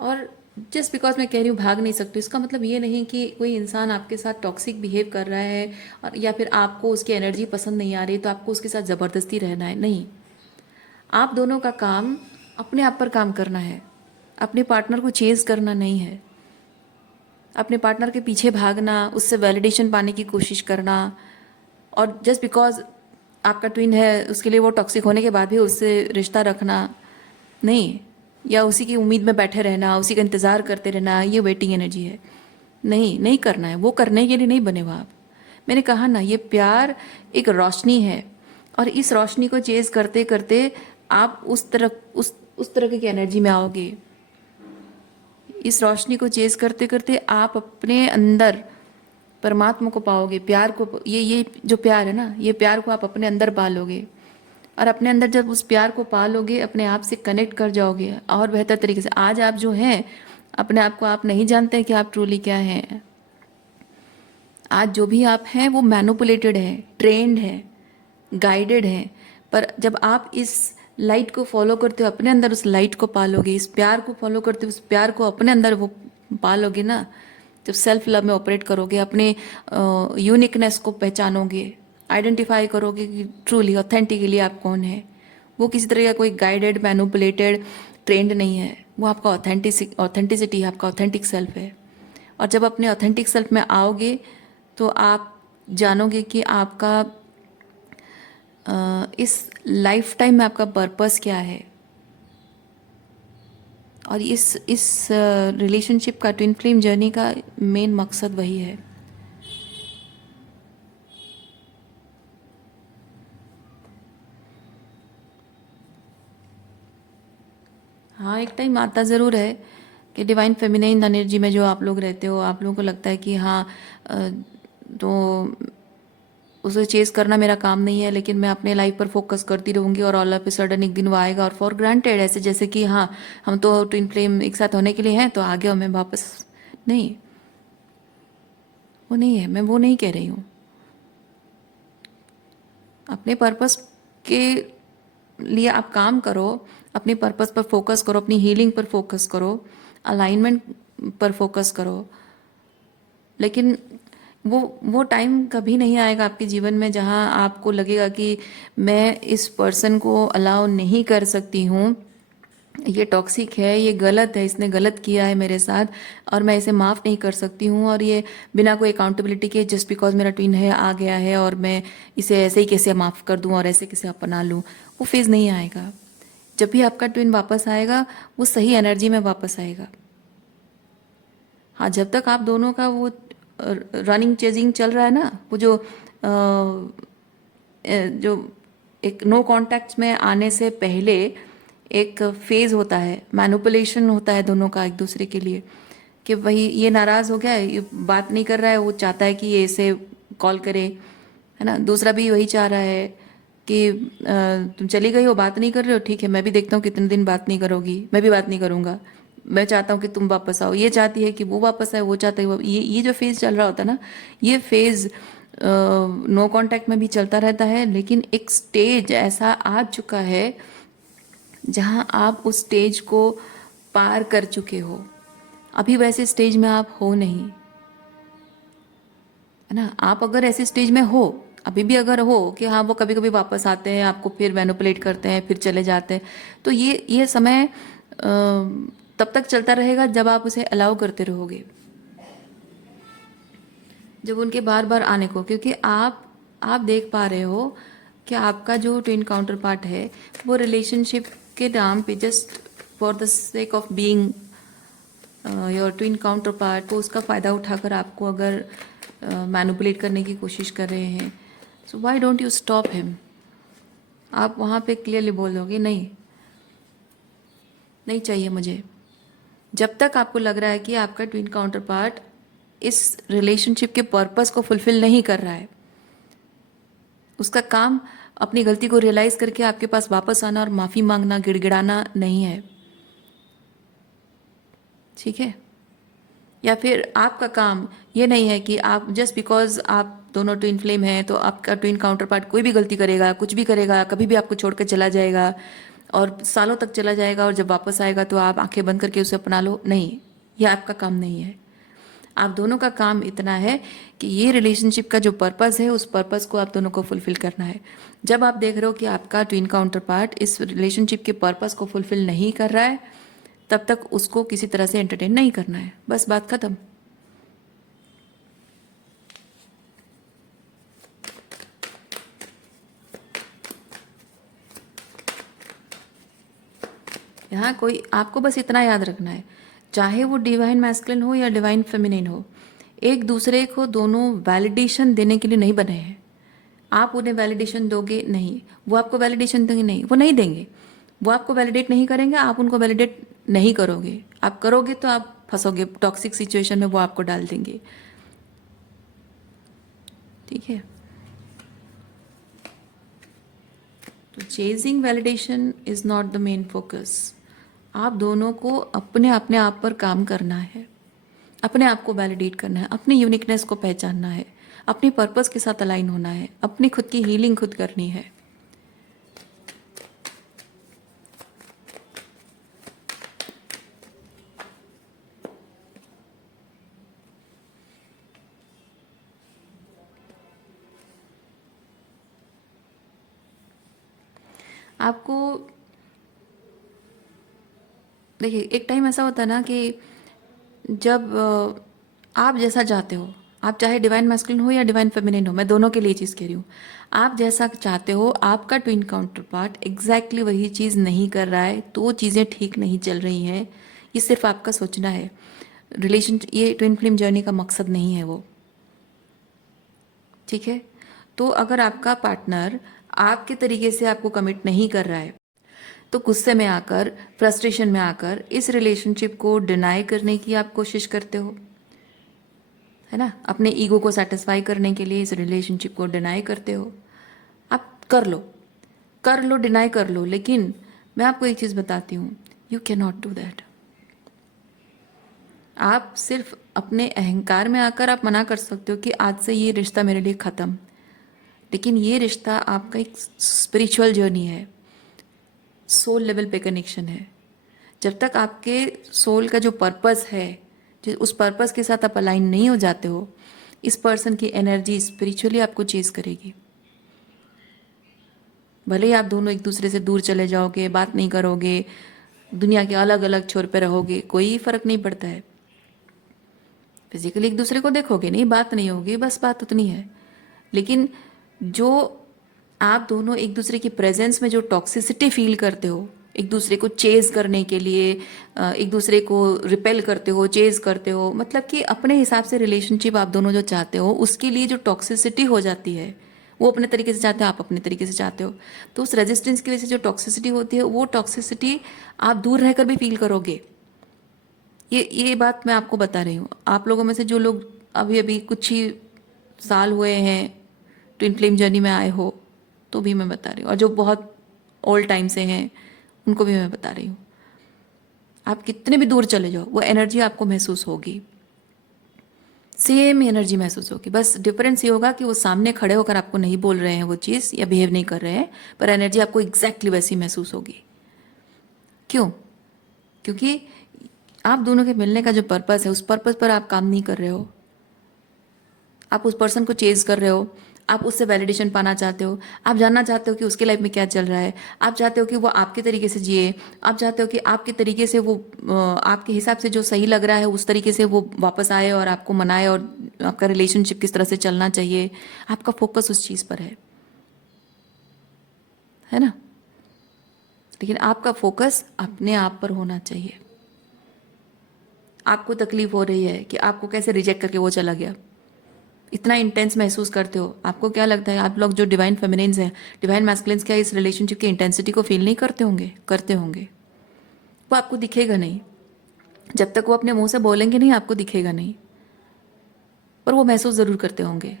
और जस्ट बिकॉज मैं कह रही हूँ भाग नहीं सकते, इसका मतलब ये नहीं कि कोई इंसान आपके साथ टॉक्सिक बिहेव कर रहा है, और या फिर आपको उसकी एनर्जी पसंद नहीं आ रही तो आपको उसके साथ ज़बरदस्ती रहना है, नहीं। आप दोनों का काम अपने आप पर काम करना है, अपने पार्टनर को चेज करना नहीं है, अपने पार्टनर के पीछे भागना, उससे वैलिडेशन पाने की कोशिश करना, और जस्ट बिकॉज आपका ट्विन है उसके लिए वो टॉक्सिक होने के बाद भी उससे रिश्ता रखना नहीं, या उसी की उम्मीद में बैठे रहना, उसी का इंतज़ार करते रहना, ये वेटिंग एनर्जी है, नहीं करना है, वो करने के लिए नहीं बने हो आप। मैंने कहा ना, ये प्यार एक रोशनी है, और इस रोशनी को चेज करते करते आप उस तरह की एनर्जी में आओगे। इस रोशनी को चेज करते करते आप अपने अंदर परमात्मा को पाओगे, प्यार को, ये जो प्यार है ना, ये प्यार को आप अपने अंदर पालोगे, और अपने अंदर जब उस प्यार को पालोगे, अपने आप से कनेक्ट कर जाओगे और बेहतर तरीके से। आज आप जो हैं, अपने आप को आप नहीं जानते कि आप ट्रूली क्या हैं। आज जो भी आप हैं वो मैनिपुलेटेड है, ट्रेंड है, गाइडेड है, पर जब आप इस लाइट को फॉलो करते हो, अपने अंदर उस लाइट को पालोगे, इस प्यार को फॉलो करते हो, उस प्यार को अपने अंदर वो पालोगे ना, जब सेल्फ लव में ऑपरेट करोगे, अपने यूनिकनेस को पहचानोगे, आइडेंटिफाई करोगे कि ट्रूली ऑथेंटिकली आप कौन है। वो किसी तरह का कोई गाइडेड, मैनिपुलेटेड, ट्रेंड नहीं है, वो आपका ऑथेंटिसिटी है, आपका ऑथेंटिक सेल्फ है। और जब अपने ऑथेंटिक सेल्फ में आओगे तो आप जानोगे कि आपका इस लाइफ टाइम में आपका पर्पस क्या है। और इस रिलेशनशिप का, ट्विन फ्लेम जर्नी का मेन मकसद वही है। हाँ, एक टाइम आता ज़रूर है कि डिवाइन फेमिनाइन एनर्जी में जो आप लोग रहते हो, आप लोगों को लगता है कि हाँ तो उसे चेस करना मेरा काम नहीं है, लेकिन मैं अपने लाइफ पर फोकस करती रहूँगी और ऑल ऑफ ए सडन एक दिन वो आएगा और फॉर ग्रांटेड, ऐसे जैसे कि हाँ हम तो ट्विन फ्लेम एक साथ होने के लिए हैं तो आ गया मैं वापस। नहीं, वो नहीं है, मैं वो नहीं कह रही हूँ। अपने पर्पस के लिए आप काम करो, अपने पर्पस पर फोकस करो, अपनी हीलिंग पर फोकस करो, अलाइनमेंट पर फोकस करो। लेकिन वो टाइम कभी नहीं आएगा आपके जीवन में जहां आपको लगेगा कि मैं इस पर्सन को अलाउ नहीं कर सकती हूँ, ये टॉक्सिक है, ये गलत है, इसने गलत किया है मेरे साथ और मैं इसे माफ़ नहीं कर सकती हूँ, और ये बिना कोई अकाउंटेबिलिटी के जस्ट बिकॉज मेरा ट्विन है आ गया है और मैं इसे ऐसे ही कैसे माफ़ कर दूँ और ऐसे कैसे अपना लूँ। वो फेज़ नहीं आएगा। जब भी आपका ट्विन वापस आएगा वो सही एनर्जी में वापस आएगा। हाँ, जब तक आप दोनों का वो रनिंग चेजिंग चल रहा है ना, वो जो एक नो कांटेक्ट में आने से पहले एक फेज होता है, मैनिपुलेशन होता है दोनों का एक दूसरे के लिए, कि भाई ये नाराज़ हो गया है, ये बात नहीं कर रहा है, वो चाहता है कि ये इसे कॉल करे, है ना। दूसरा भी वही चाह रहा है कि तुम चली गई हो, बात नहीं कर रहे हो, ठीक है मैं भी देखता हूँ कितने दिन बात नहीं करोगी, मैं भी बात नहीं करूँगा, मैं चाहता हूँ कि तुम वापस आओ। ये चाहती है कि वो वापस आए, वो चाहता है ये जो फेज़ चल रहा होता है ना, ये फेज़ नो कांटेक्ट में भी चलता रहता है। लेकिन एक स्टेज ऐसा आ चुका है जहां आप उस स्टेज को पार कर चुके हो। अभी वैसे स्टेज में आप हो नहीं, है ना। आप अगर ऐसे स्टेज में हो, अभी भी अगर हो कि हाँ वो कभी कभी वापस आते हैं, आपको फिर मैनिपुलेट करते हैं, फिर चले जाते हैं, तो ये समय तब तक चलता रहेगा जब आप उसे अलाउ करते रहोगे, जब उनके बार बार आने को, क्योंकि आप देख पा रहे हो कि आपका जो ट्विन काउंटर पार्ट है वो रिलेशनशिप के नाम पे just for the sake of being your twin counter part, वो उसका फ़ायदा उठाकर आपको अगर मैनिपुलेट करने की कोशिश कर रहे हैं, so why don't you stop him. आप वहाँ पे क्लियरली बोल दोगे नहीं, नहीं चाहिए मुझे। जब तक आपको लग रहा है कि आपका ट्विन काउंटर पार्ट इस रिलेशनशिप के पर्पस को फुलफिल नहीं कर रहा है, उसका काम अपनी गलती को रियलाइज करके आपके पास वापस आना और माफ़ी मांगना, गिड़गिड़ाना नहीं है, ठीक है। या फिर आपका काम ये नहीं है कि आप जस्ट बिकॉज आप दोनों ट्विन फ्लेम हैं तो आपका ट्विन काउंटर पार्ट कोई भी गलती करेगा, कुछ भी करेगा, कभी भी आपको छोड़कर चला जाएगा और सालों तक चला जाएगा, और जब वापस आएगा तो आप आंखें बंद करके उसे अपना लो। नहीं, यह आपका काम नहीं है। आप दोनों का काम इतना है कि ये रिलेशनशिप का जो पर्पस है उस पर्पस को आप दोनों को फुलफिल करना है। जब आप देख रहे हो कि आपका ट्विन काउंटर पार्ट इस रिलेशनशिप के पर्पस को फुलफिल नहीं कर रहा है, तब तक उसको किसी तरह से एंटरटेन नहीं करना है, बस बात खत्म। यहाँ कोई, आपको बस इतना याद रखना है, चाहे वो डिवाइन मैस्कुलिन हो या डिवाइन फेमिनिन हो, एक दूसरे को दोनों वैलिडेशन देने के लिए नहीं बने हैं। आप उन्हें वैलिडेशन दोगे नहीं, वो आपको वैलिडेशन देंगे नहीं, वो नहीं देंगे। वो आपको वैलिडेट नहीं करेंगे, आप उनको वैलिडेट नहीं करोगे। आप करोगे तो आप फंसोगे टॉक्सिक सिचुएशन में, वो आपको डाल देंगे, ठीक है। तो chasing validation is not the main focus. आप दोनों को अपने अपने आप पर काम करना है, अपने आप को वैलिडेट करना है, अपनी यूनिकनेस को पहचानना है, अपनी पर्पस के साथ अलाइन होना है, अपनी खुद की हीलिंग खुद करनी है। आपको देखिए, एक टाइम ऐसा होता है ना कि जब आप जैसा चाहते हो, आप चाहे डिवाइन मैस्कुलिन हो या डिवाइन फेमिनिन हो, मैं दोनों के लिए चीज़ कह रही हूँ। आप जैसा चाहते हो, आपका ट्विन काउंटर पार्ट एग्जैक्टली वही चीज़ नहीं कर रहा है, तो चीज़ें ठीक नहीं चल रही हैं। ये सिर्फ आपका सोचना है। रिलेशन, ये ट्विन फ्लेम जर्नी का मकसद नहीं है वो, ठीक है। तो अगर आपका पार्टनर आपके तरीके से आपको कमिट नहीं कर रहा है, तो गुस्से में आकर, फ्रस्ट्रेशन में आकर इस रिलेशनशिप को डिनाई करने की आप कोशिश करते हो, है ना। अपने ईगो को सेटिस्फाई करने के लिए इस रिलेशनशिप को डिनाई करते हो। आप कर लो, डिनाई कर लो, लेकिन मैं आपको एक चीज़ बताती हूँ, you can not do that. आप सिर्फ अपने अहंकार में आकर आप मना कर सकते हो कि आज से ये रिश्ता मेरे लिए ख़त्म, लेकिन ये रिश्ता आपका एक स्पिरिचुअल जर्नी है, सोल लेवल पे कनेक्शन है। जब तक आपके सोल का जो पर्पस है, जो उस पर्पस के साथ आप अलाइन नहीं हो जाते हो, इस पर्सन की एनर्जी स्पिरिचुअली आपको चेज करेगी। भले ही आप दोनों एक दूसरे से दूर चले जाओगे, बात नहीं करोगे, दुनिया के अलग अलग छोर पे रहोगे, कोई फर्क नहीं पड़ता है। फिजिकली एक दूसरे को देखोगे नहीं, बात नहीं होगी, बस बात उतनी है। लेकिन जो आप दोनों एक दूसरे की प्रेजेंस में जो टॉक्सिसिटी फील करते हो, एक दूसरे को चेज करने के लिए, एक दूसरे को रिपेल करते हो, चेज करते हो, मतलब कि अपने हिसाब से रिलेशनशिप आप दोनों जो चाहते हो, उसके लिए जो टॉक्सिसिटी हो जाती है, वो अपने तरीके से चाहते हो, आप अपने तरीके से चाहते हो, तो उस रेजिस्टेंस की वजह से जो टॉक्सिसिटी होती है, वो टॉक्सिसिटी आप दूर रहकर भी फील करोगे। ये बात मैं आपको बता रही हूँ। आप लोगों में से जो लोग अभी अभी कुछ ही साल हुए हैं ट्विन फ्लेम जर्नी में आए हो, तो भी मैं बता रही हूँ, और जो बहुत ओल्ड टाइम से हैं उनको भी मैं बता रही हूँ। आप कितने भी दूर चले जाओ, वो एनर्जी आपको महसूस होगी, सेम एनर्जी महसूस होगी। बस डिफरेंस ये होगा कि वो सामने खड़े होकर आपको नहीं बोल रहे हैं वो चीज़, या बिहेव नहीं कर रहे हैं, पर एनर्जी आपको एग्जैक्टली वैसी महसूस होगी। क्यों? क्योंकि आप दोनों के मिलने का जो पर्पस है, उस पर्पस पर आप काम नहीं कर रहे हो। आप उस पर्सन को चेज कर रहे हो, आप उससे वैलिडेशन पाना चाहते हो, आप जानना चाहते हो कि उसके लाइफ में क्या चल रहा है, आप चाहते हो कि वो आपके तरीके से जिए, आप चाहते हो कि आपके तरीके से वो आपके हिसाब से जो सही लग रहा है उस तरीके से वो वापस आए और आपको मनाए, और आपका रिलेशनशिप किस तरह से चलना चाहिए। आपका फोकस उस चीज़ पर है ना। लेकिन आपका फोकस अपने आप पर होना चाहिए। आपको तकलीफ हो रही है कि आपको कैसे रिजेक्ट करके वो चला गया, इतना इंटेंस महसूस करते हो। आपको क्या लगता है, आप लोग जो डिवाइन फेमिनिन्स हैं, डिवाइन मैस्कुलिन्स, क्या इस रिलेशनशिप की इंटेंसिटी को फील नहीं करते होंगे? करते होंगे। वो आपको दिखेगा नहीं, जब तक वो अपने मुंह से बोलेंगे नहीं, आपको दिखेगा नहीं, पर वो महसूस ज़रूर करते होंगे।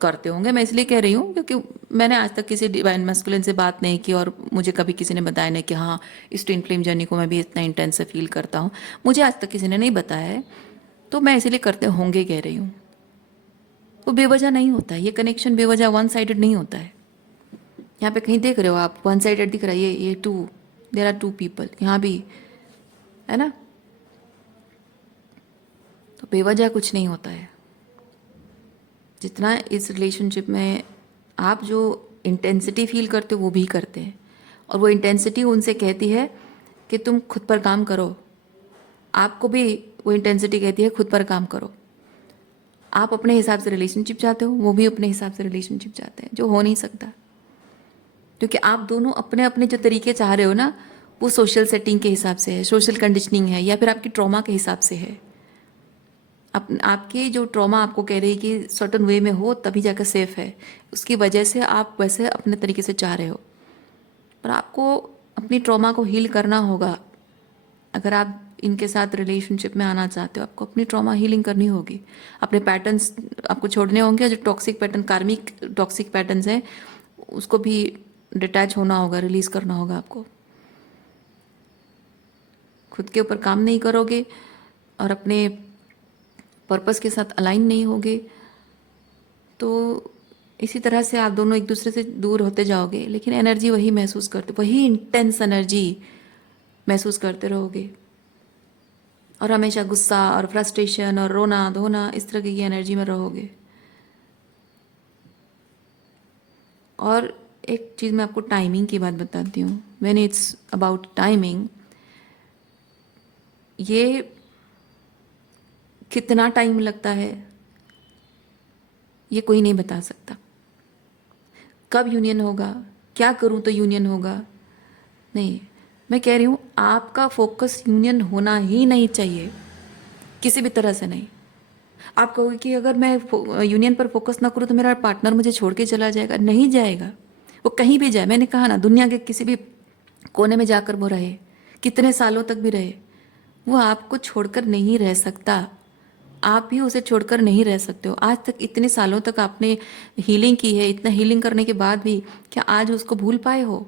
करते होंगे, मैं इसलिए कह रही हूँ क्योंकि मैंने आज तक किसी डिवाइन मैस्कुलिन से बात नहीं की, और मुझे कभी किसी ने बताया नहीं कि हाँ, इस ट्विन फ्लेम जर्नी को मैं भी इतना इंटेंस से फील करता हूँ। मुझे आज तक किसी ने नहीं बताया है, तो मैं इसीलिए करते होंगे कह रही हूँ। वो बेवजह नहीं होता है, ये कनेक्शन बेवजह वन साइडेड नहीं होता है। यहाँ पे कहीं देख रहे हो आप, वन साइडेड दिख रहा है, ये two, there are two people, यहाँ भी है ना। तो बेवजह कुछ नहीं होता है। जितना इस रिलेशनशिप में आप जो इंटेंसिटी फील करते हो, वो भी करते हैं, और वो इंटेंसिटी उनसे कहती है कि तुम खुद पर काम करो। आपको भी वो इंटेंसिटी कहती है खुद पर काम करो। आप अपने हिसाब से रिलेशनशिप चाहते हो, वो भी अपने हिसाब से रिलेशनशिप चाहते हैं, जो हो नहीं सकता, क्योंकि आप दोनों अपने अपने जो तरीके चाह रहे हो ना, वो सोशल सेटिंग के हिसाब से है, सोशल कंडीशनिंग है, या फिर आपकी ट्रॉमा के हिसाब से है। आपके जो ट्रॉमा आपको कह रही है कि सर्टन वे में हो तभी जाकर सेफ है, उसकी वजह से आप वैसे अपने तरीके से चाह रहे हो। पर आपको अपनी ट्रॉमा को हील करना होगा। अगर आप इनके साथ रिलेशनशिप में आना चाहते हो, आपको अपनी ट्रॉमा हीलिंग करनी होगी, अपने पैटर्न्स आपको छोड़ने होंगे, जो टॉक्सिक पैटर्न, कार्मिक टॉक्सिक पैटर्न्स हैं, उसको भी डिटैच होना होगा, रिलीज करना होगा आपको। खुद के ऊपर काम नहीं करोगे और अपने पर्पस के साथ अलाइन नहीं होगे, तो इसी तरह से आप दोनों एक दूसरे से दूर होते जाओगे, लेकिन एनर्जी वही महसूस करते, वही इंटेंस एनर्जी महसूस करते रहोगे, और हमेशा गुस्सा और फ्रस्ट्रेशन और रोना धोना इस तरह की एनर्जी में रहोगे। और एक चीज़ मैं आपको टाइमिंग की बात बताती हूँ। व्हेन इट्स अबाउट टाइमिंग, ये कितना टाइम लगता है ये कोई नहीं बता सकता। कब यूनियन होगा, क्या करूं तो यूनियन होगा, नहीं। मैं कह रही हूं आपका फोकस यूनियन होना ही नहीं चाहिए, किसी भी तरह से नहीं। आप कहोगे कि अगर मैं यूनियन पर फोकस ना करूं तो मेरा पार्टनर मुझे छोड़ के चला जाएगा। नहीं जाएगा, वो कहीं भी जाए। मैंने कहा ना, दुनिया के किसी भी कोने में जाकर वो रहे, कितने सालों तक भी रहे, वो आपको छोड़कर नहीं रह सकता। आप भी उसे छोड़कर नहीं रह सकते हो। आज तक इतने सालों तक आपने हीलिंग की है, इतना हीलिंग करने के बाद भी क्या आज उसको भूल पाए हो?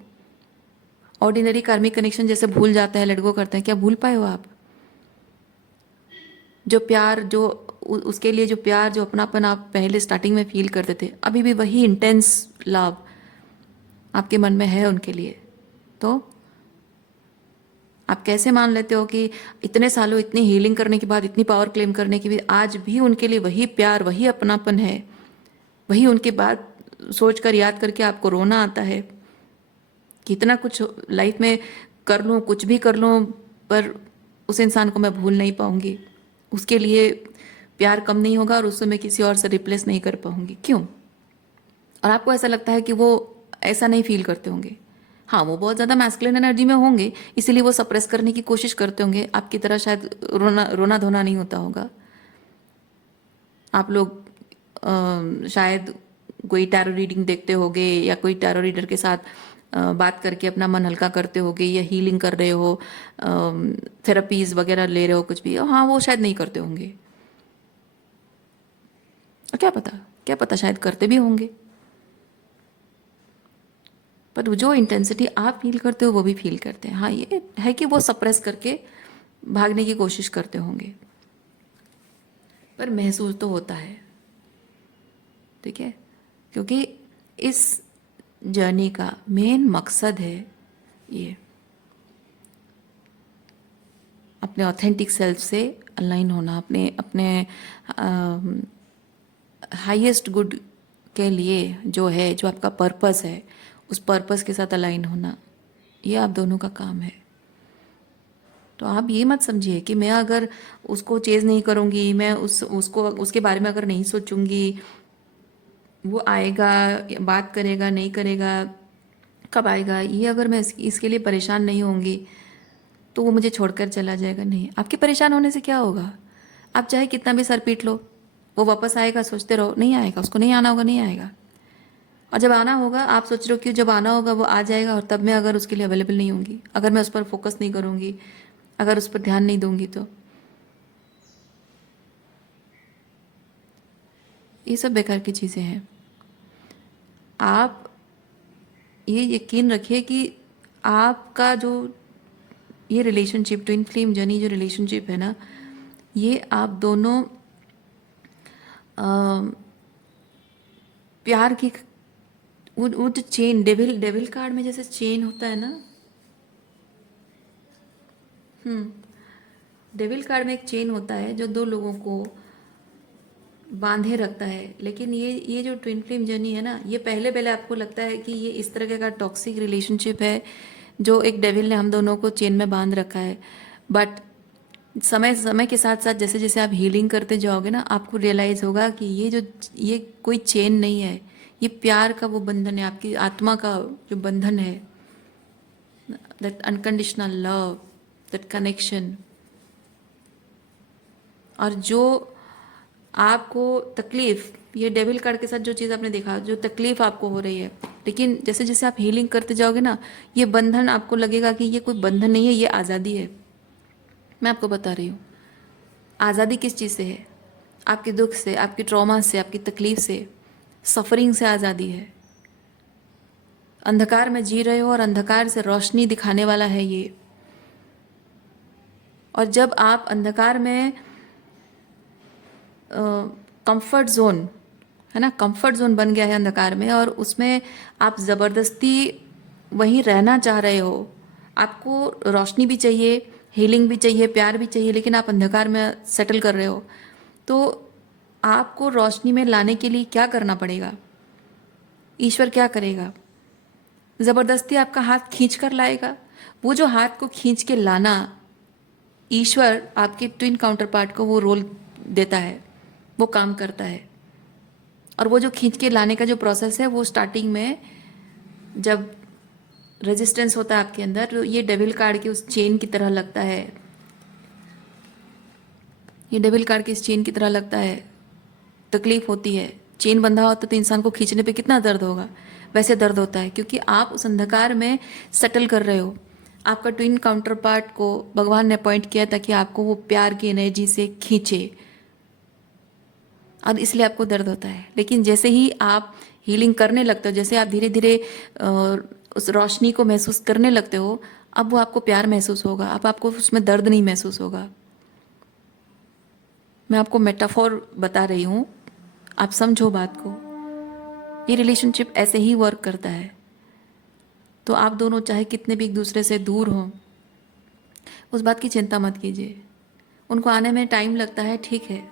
ऑर्डिनरी कार्मिक कनेक्शन जैसे भूल जाता है, लड़कों करते हैं, क्या भूल पाए हो आप? जो प्यार, जो उसके लिए जो प्यार, जो अपनापन आप पहले स्टार्टिंग में फील करते थे, अभी भी वही इंटेंस लव आपके मन में है उनके लिए। तो आप कैसे मान लेते हो कि इतने सालों, इतनी हीलिंग करने के बाद, इतनी पावर क्लेम करने के बाद आज भी उनके लिए वही प्यार, वही अपनापन है? वही उनके बाद सोच कर, याद करके आपको रोना आता है कि इतना कुछ लाइफ में कर लूँ, कुछ भी कर लूँ, पर उस इंसान को मैं भूल नहीं पाऊंगी, उसके लिए प्यार कम नहीं होगा और उससे मैं किसी और से रिप्लेस नहीं कर पाऊंगी। क्यों? और आपको ऐसा लगता है कि वो ऐसा नहीं फील करते होंगे। हाँ, वो बहुत ज़्यादा मैस्कुलिन एनर्जी में होंगे, इसीलिए वो सप्रेस करने की कोशिश करते होंगे। आपकी तरह शायद रोना धोना नहीं होता होगा। आप लोग शायद कोई टैरो रीडिंग देखते होगे या कोई टैरो रीडर के साथ बात करके अपना मन हल्का करते होगे, या हीलिंग कर रहे हो, थेरेपीज वगैरह ले रहे हो, कुछ भी। हाँ, वो शायद नहीं करते होंगे, और क्या पता शायद करते भी होंगे। पर जो इंटेंसिटी आप फील करते हो वो भी फील करते हैं। हाँ, ये है कि वो सप्रेस करके भागने की कोशिश करते होंगे, पर महसूस तो होता है। ठीक है, क्योंकि इस जर्नी का मेन मकसद है ये अपने ऑथेंटिक सेल्फ से अलाइन होना, अपने अपने हाईएस्ट गुड के लिए जो है, जो आपका पर्पस है, उस पर्पस के साथ अलाइन होना, ये आप दोनों का काम है। तो आप ये मत समझिए कि मैं अगर उसको चेज नहीं करूँगी, मैं उसको उसके बारे में अगर नहीं सोचूंगी, वो आएगा, बात करेगा, नहीं करेगा, कब आएगा, ये अगर मैं इसके लिए परेशान नहीं होंगी तो वो मुझे छोड़कर चला जाएगा। नहीं, आपके परेशान होने से क्या होगा? आप चाहे कितना भी सर पीट लो, वो वापस आएगा, सोचते रहो, नहीं आएगा, उसको नहीं आना होगा, नहीं आएगा। और जब आना होगा, आप सोच रहे हो कि जब आना होगा वो आ जाएगा, और तब मैं अगर उसके लिए अवेलेबल नहीं होंगी, अगर मैं उस पर फोकस नहीं करूँगी, अगर उस पर ध्यान नहीं दूंगी, तो ये सब बेकार की चीज़ें हैं। आप ये यकीन रखिए कि आपका जो ये रिलेशनशिप, ट्विन फ्लेम जर्नी जो रिलेशनशिप है ना, ये आप दोनों प्यार की वो जो चेन, डेविल कार्ड में जैसे चेन होता है ना, डेविल कार्ड में एक चेन होता है जो दो लोगों को बांधे रखता है। लेकिन ये जो ट्विन फ्लेम जर्नी है ना, ये पहले पहले आपको लगता है कि ये इस तरह का टॉक्सिक रिलेशनशिप है जो एक डेविल ने हम दोनों को चेन में बांध रखा है। बट समय समय के साथ साथ जैसे जैसे आप हीलिंग करते जाओगे ना, आपको रियलाइज होगा कि ये कोई चेन नहीं है, ये प्यार का वो बंधन है, आपकी आत्मा का जो बंधन है, that unconditional love, that connection. और जो आपको तकलीफ, ये डेविल कार्ड के साथ जो चीज़ आपने देखा, जो तकलीफ आपको हो रही है, लेकिन जैसे जैसे आप हीलिंग करते जाओगे ना, ये बंधन आपको लगेगा कि ये कोई बंधन नहीं है, ये आज़ादी है। मैं आपको बता रही हूँ, आज़ादी किस चीज़ से है? आपके दुख से, आपके ट्रॉमा से, आपकी तकलीफ से, सफरिंग से आज़ादी है। अंधकार में जी रहे हो और अंधकार से रोशनी दिखाने वाला है ये। और जब आप अंधकार में, कंफर्ट जोन है ना, कंफर्ट जोन बन गया है अंधकार में, और उसमें आप ज़बरदस्ती वहीं रहना चाह रहे हो, आपको रोशनी भी चाहिए, हीलिंग भी चाहिए, प्यार भी चाहिए, लेकिन आप अंधकार में सेटल कर रहे हो, तो आपको रोशनी में लाने के लिए क्या करना पड़ेगा? ईश्वर क्या करेगा? ज़बरदस्ती आपका हाथ खींच कर लाएगा। वो जो हाथ को खींच के लाना, ईश्वर आपके ट्विन काउंटर पार्ट को वो रोल देता है, वो काम करता है। और वो जो खींच के लाने का जो प्रोसेस है वो स्टार्टिंग में जब रेजिस्टेंस होता है आपके अंदर, तो ये डेविल कार्ड की उस चेन की तरह लगता है, ये डेविल कार्ड की इस चेन की तरह लगता है, तकलीफ होती है। चेन बंधा होता तो इंसान को खींचने पे कितना दर्द होगा, वैसे दर्द होता है, क्योंकि आप उस अंधकार में सेटल कर रहे हो। आपका ट्विन काउंटर पार्ट को भगवान ने अपॉइंट किया ताकि आपको वो प्यार की एनर्जी से खींचे, और इसलिए आपको दर्द होता है। लेकिन जैसे ही आप हीलिंग करने लगते हो, जैसे आप धीरे धीरे उस रोशनी को महसूस करने लगते हो, अब वो आपको प्यार महसूस होगा, अब आपको उसमें दर्द नहीं महसूस होगा। मैं आपको मेटाफोर बता रही हूँ, आप समझो बात को। ये रिलेशनशिप ऐसे ही वर्क करता है। तो आप दोनों चाहे कितने भी एक दूसरे से दूर हों, उस बात की चिंता मत कीजिए। उनको आने में टाइम लगता है, ठीक है,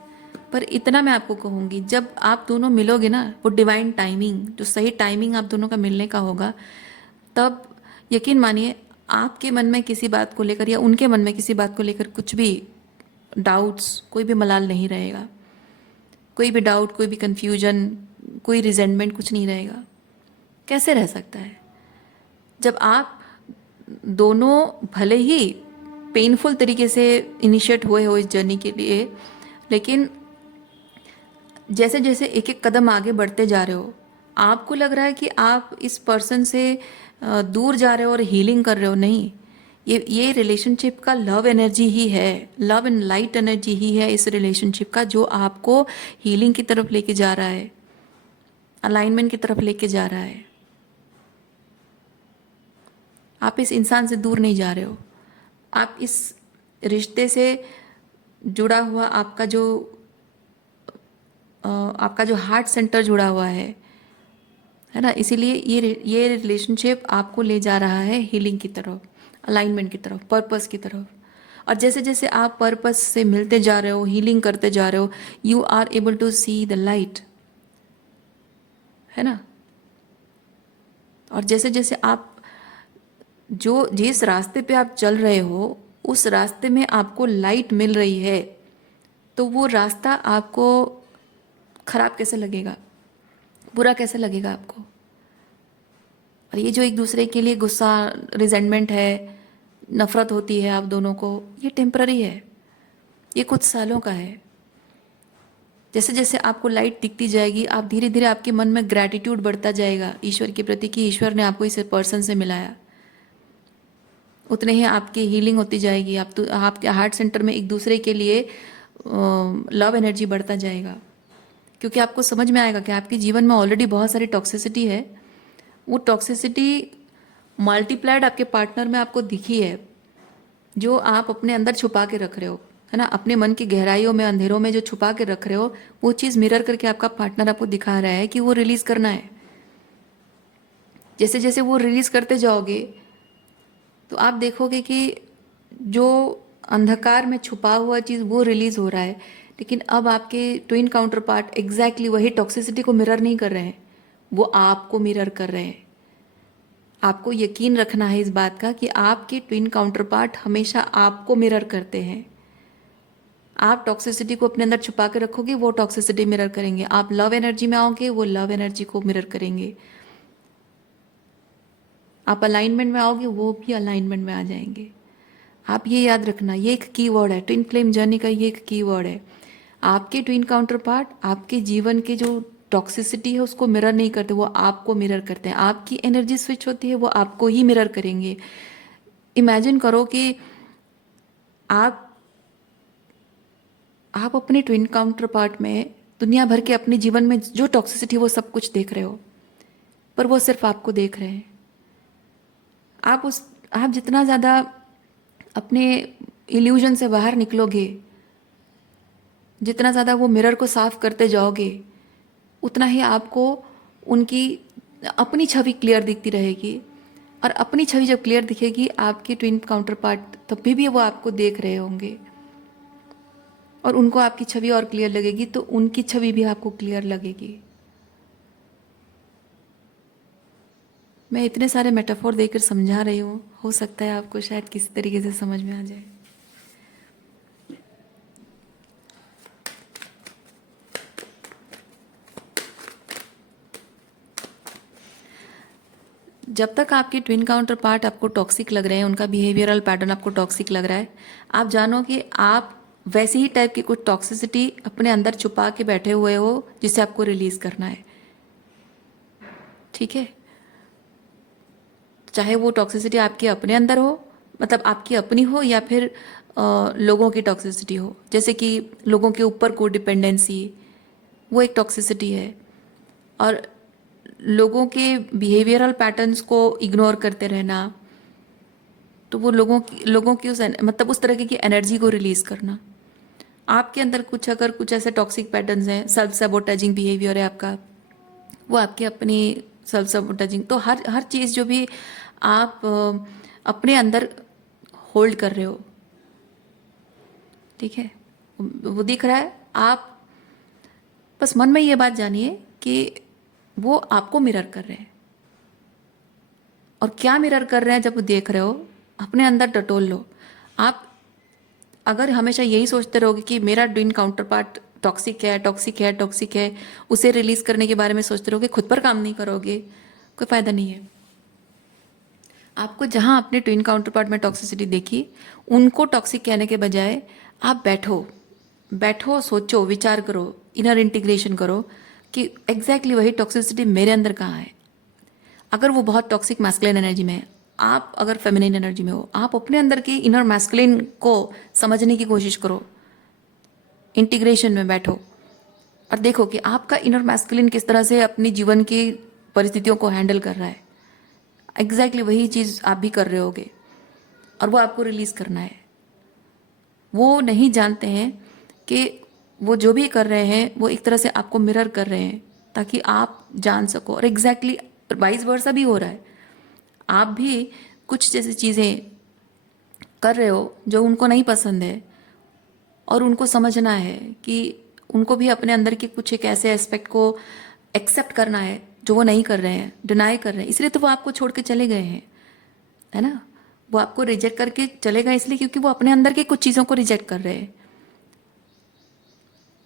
पर इतना मैं आपको कहूँगी, जब आप दोनों मिलोगे ना, वो डिवाइन टाइमिंग, जो सही टाइमिंग आप दोनों का मिलने का होगा, तब यकीन मानिए आपके मन में किसी बात को लेकर या उनके मन में किसी बात को लेकर कुछ भी डाउट्स, कोई भी मलाल नहीं रहेगा। कोई भी डाउट, कोई भी कन्फ्यूजन, कोई रिजेंटमेंट, कुछ नहीं रहेगा। कैसे रह सकता है जब आप दोनों भले ही पेनफुल तरीके से इनिशिएट हुए हो इस जर्नी के लिए, लेकिन जैसे जैसे एक एक कदम आगे बढ़ते जा रहे हो, आपको लग रहा है कि आप इस पर्सन से दूर जा रहे हो और हीलिंग कर रहे हो। नहीं, ये रिलेशनशिप का लव एनर्जी ही है, लव एंड लाइट एनर्जी ही है इस रिलेशनशिप का, जो आपको हीलिंग की तरफ लेके जा रहा है, अलाइनमेंट की तरफ लेके जा रहा है। आप इस इंसान से दूर नहीं जा रहे हो, आप इस रिश्ते से जुड़ा हुआ आपका जो हार्ट सेंटर जुड़ा हुआ है ना, इसीलिए ये रिलेशनशिप आपको ले जा रहा है हीलिंग की तरफ, अलाइनमेंट की तरफ, पर्पस की तरफ। और जैसे जैसे आप पर्पस से मिलते जा रहे हो, हीलिंग करते जा रहे हो, you are able to see the light, है ना। और जैसे जैसे आप जिस रास्ते पे आप चल रहे हो, उस रास्ते में आपको लाइट मिल रही है, तो वो रास्ता आपको खराब कैसे लगेगा, बुरा कैसे लगेगा आपको। और ये जो एक दूसरे के लिए गुस्सा, रिजेंटमेंट है, नफरत होती है आप दोनों को, ये टेम्पररी है, ये कुछ सालों का है। जैसे जैसे आपको लाइट दिखती जाएगी, आप धीरे धीरे आपके मन में ग्रैटिट्यूड बढ़ता जाएगा ईश्वर के प्रति कि ईश्वर ने आपको इस पर्सन से मिलाया। उतने ही आपकी हीलिंग होती जाएगी, आपके हार्ट सेंटर में एक दूसरे के लिए लव एनर्जी बढ़ता जाएगा, क्योंकि आपको समझ में आएगा कि आपके जीवन में ऑलरेडी बहुत सारी टॉक्सिसिटी है। वो टॉक्सिसिटी मल्टीप्लाइड आपके पार्टनर में आपको दिखी है, जो आप अपने अंदर छुपा के रख रहे हो, है ना, अपने मन की गहराइयों में, अंधेरों में जो छुपा के रख रहे हो, वो चीज़ मिरर करके आपका पार्टनर आपको दिखा रहा है कि वो रिलीज करना है। जैसे जैसे वो रिलीज करते जाओगे, तो आप देखोगे कि जो अंधकार में छुपा हुआ चीज़ वो रिलीज हो रहा है। लेकिन अब आपके ट्विन काउंटर पार्ट एग्जैक्टली वही टॉक्सिसिटी को मिरर नहीं कर रहे हैं, वो आपको मिरर कर रहे हैं। आपको यकीन रखना है इस बात का कि आपके ट्विन काउंटर पार्ट हमेशा आपको मिरर करते हैं। आप टॉक्सिसिटी को अपने अंदर छुपा के रखोगे, वो टॉक्सिसिटी मिरर करेंगे। आप लव एनर्जी में आओगे, वो लव एनर्जी को मिरर करेंगे। आप अलाइनमेंट में आओगे, वो भी अलाइनमेंट में आ जाएंगे। आप ये याद रखना, ये एक की वर्ड है ट्विन फ्लेम जर्नी का, ये एक की वर्ड है। आपके ट्विन काउंटर पार्ट आपके जीवन के जो टॉक्सिसिटी है उसको मिरर नहीं करते, वो आपको मिरर करते हैं। आपकी एनर्जी स्विच होती है, वो आपको ही मिरर करेंगे। इमेजिन करो कि आप अपने ट्विन काउंटर पार्ट में दुनिया भर के अपने जीवन में जो टॉक्सिसिटी वो सब कुछ देख रहे हो, पर वो सिर्फ आपको देख रहे हैं। आप जितना ज़्यादा अपने इल्यूजन से बाहर निकलोगे, जितना ज़्यादा वो मिरर को साफ करते जाओगे, उतना ही आपको उनकी अपनी छवि क्लियर दिखती रहेगी। और अपनी छवि जब क्लियर दिखेगी, आपके ट्विन काउंटर पार्ट तब भी वो आपको देख रहे होंगे, और उनको आपकी छवि और क्लियर लगेगी, तो उनकी छवि भी आपको क्लियर लगेगी। मैं इतने सारे मेटाफोर देकर समझा रही हूँ, हो सकता है आपको शायद किसी तरीके से समझ में आ जाए। जब तक आपके ट्विन काउंटर पार्ट आपको टॉक्सिक लग रहे हैं, उनका बिहेवियरल पैटर्न आपको टॉक्सिक लग रहा है, आप जानो कि आप वैसे ही टाइप की कुछ टॉक्सिसिटी अपने अंदर छुपा के बैठे हुए हो जिसे आपको रिलीज करना है। ठीक है, चाहे वो टॉक्सिसिटी आपके अपने अंदर हो, मतलब आपकी अपनी हो, या फिर लोगों की टॉक्सिसिटी हो, जैसे कि लोगों के ऊपर को डिपेंडेंसी, वो एक टॉक्सिसिटी है। और लोगों के बिहेवियरल पैटर्न्स को इग्नोर करते रहना, तो वो लोगों की मतलब उस तरह की एनर्जी को रिलीज करना। आपके अंदर अगर कुछ ऐसे टॉक्सिक पैटर्न्स हैं, सेल्फ सबोटेजिंग बिहेवियर है आपका, वो आपकी अपनी सेल्फ सबोटेजिंग, तो हर हर चीज़ जो भी आप अपने अंदर होल्ड कर रहे हो, ठीक है, वो दिख रहा है। आप बस मन में ये बात जानिए कि वो आपको मिरर कर रहे हैं। और क्या मिरर कर रहे हैं जब देख रहे हो, अपने अंदर टटोल लो। आप अगर हमेशा यही सोचते रहोगे कि मेरा ट्विन काउंटर पार्ट टॉक्सिक है, टॉक्सिक है, टॉक्सिक है, उसे रिलीज करने के बारे में सोचते रहोगे, खुद पर काम नहीं करोगे, कोई फायदा नहीं है। आपको जहां अपने ट्विन काउंटर पार्ट में टॉक्सिसिटी देखी, उनको टॉक्सिक कहने के बजाय आप बैठो, बैठो, सोचो, विचार करो, इनर इंटीग्रेशन करो कि एग्जैक्टली वही टॉक्सिसिटी मेरे अंदर कहाँ है। अगर वो बहुत टॉक्सिक मैस्कुलिन एनर्जी में है, आप अगर फेमिनिन एनर्जी में हो, आप अपने अंदर की इनर मैस्कुलिन को समझने की कोशिश करो, इंटीग्रेशन में बैठो और देखो कि आपका इनर मैस्कुलिन किस तरह से अपनी जीवन की परिस्थितियों को हैंडल कर रहा है। एग्जैक्टली वही चीज़ आप भी कर रहे होगे और वो आपको रिलीज करना है। वो नहीं जानते हैं कि वो जो भी कर रहे हैं वो एक तरह से आपको मिरर कर रहे हैं ताकि आप जान सको। और एग्जैक्टली वाइस वर्सा भी हो रहा है। आप भी कुछ जैसी चीज़ें कर रहे हो जो उनको नहीं पसंद है, और उनको समझना है कि उनको भी अपने अंदर के कुछ एक ऐसे एस्पेक्ट को एक्सेप्ट करना है जो वो नहीं कर रहे हैं, डिनाई कर रहे हैं। इसलिए तो वो आपको छोड़ के चले गए हैं, है ना। वो आपको रिजेक्ट करके चले गए इसलिए क्योंकि वो अपने अंदर की कुछ चीज़ों को रिजेक्ट कर रहे हैं,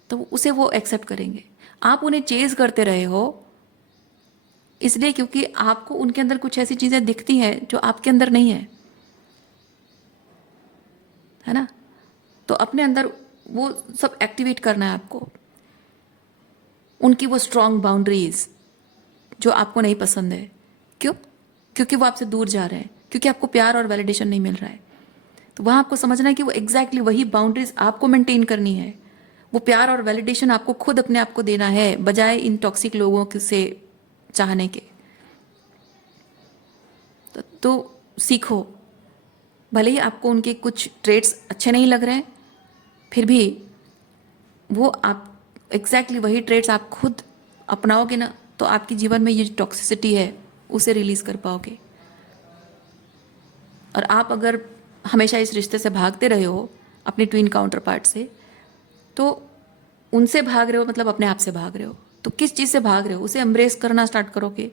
तो उसे वो एक्सेप्ट करेंगे। आप उन्हें चेज करते रहे हो इसलिए क्योंकि आपको उनके अंदर कुछ ऐसी चीज़ें दिखती हैं जो आपके अंदर नहीं है ना। तो अपने अंदर वो सब एक्टिवेट करना है आपको, उनकी वो स्ट्रांग बाउंड्रीज जो आपको नहीं पसंद है। क्यों? क्योंकि वो आपसे दूर जा रहे हैं, क्योंकि आपको प्यार और वैलिडेशन नहीं मिल रहा है। तो वहां आपको समझना है कि वो एग्जैक्टली वही बाउंड्रीज आपको मेंटेन करनी है। वो प्यार और वैलिडेशन आपको खुद अपने आप को देना है, बजाय इन टॉक्सिक लोगों से चाहने के। तो सीखो, भले ही आपको उनके कुछ ट्रेड्स अच्छे नहीं लग रहे हैं, फिर भी वो आप एग्जैक्टली वही ट्रेड्स आप खुद अपनाओगे ना, तो आपके जीवन में ये टॉक्सिसिटी है उसे रिलीज कर पाओगे। और आप अगर हमेशा इस रिश्ते से भागते रहे हो अपने ट्विन काउंटर पार्ट से, तो उनसे भाग रहे हो मतलब अपने आप से भाग रहे हो। तो किस चीज़ से भाग रहे हो उसे एम्ब्रेस करना स्टार्ट करोगे,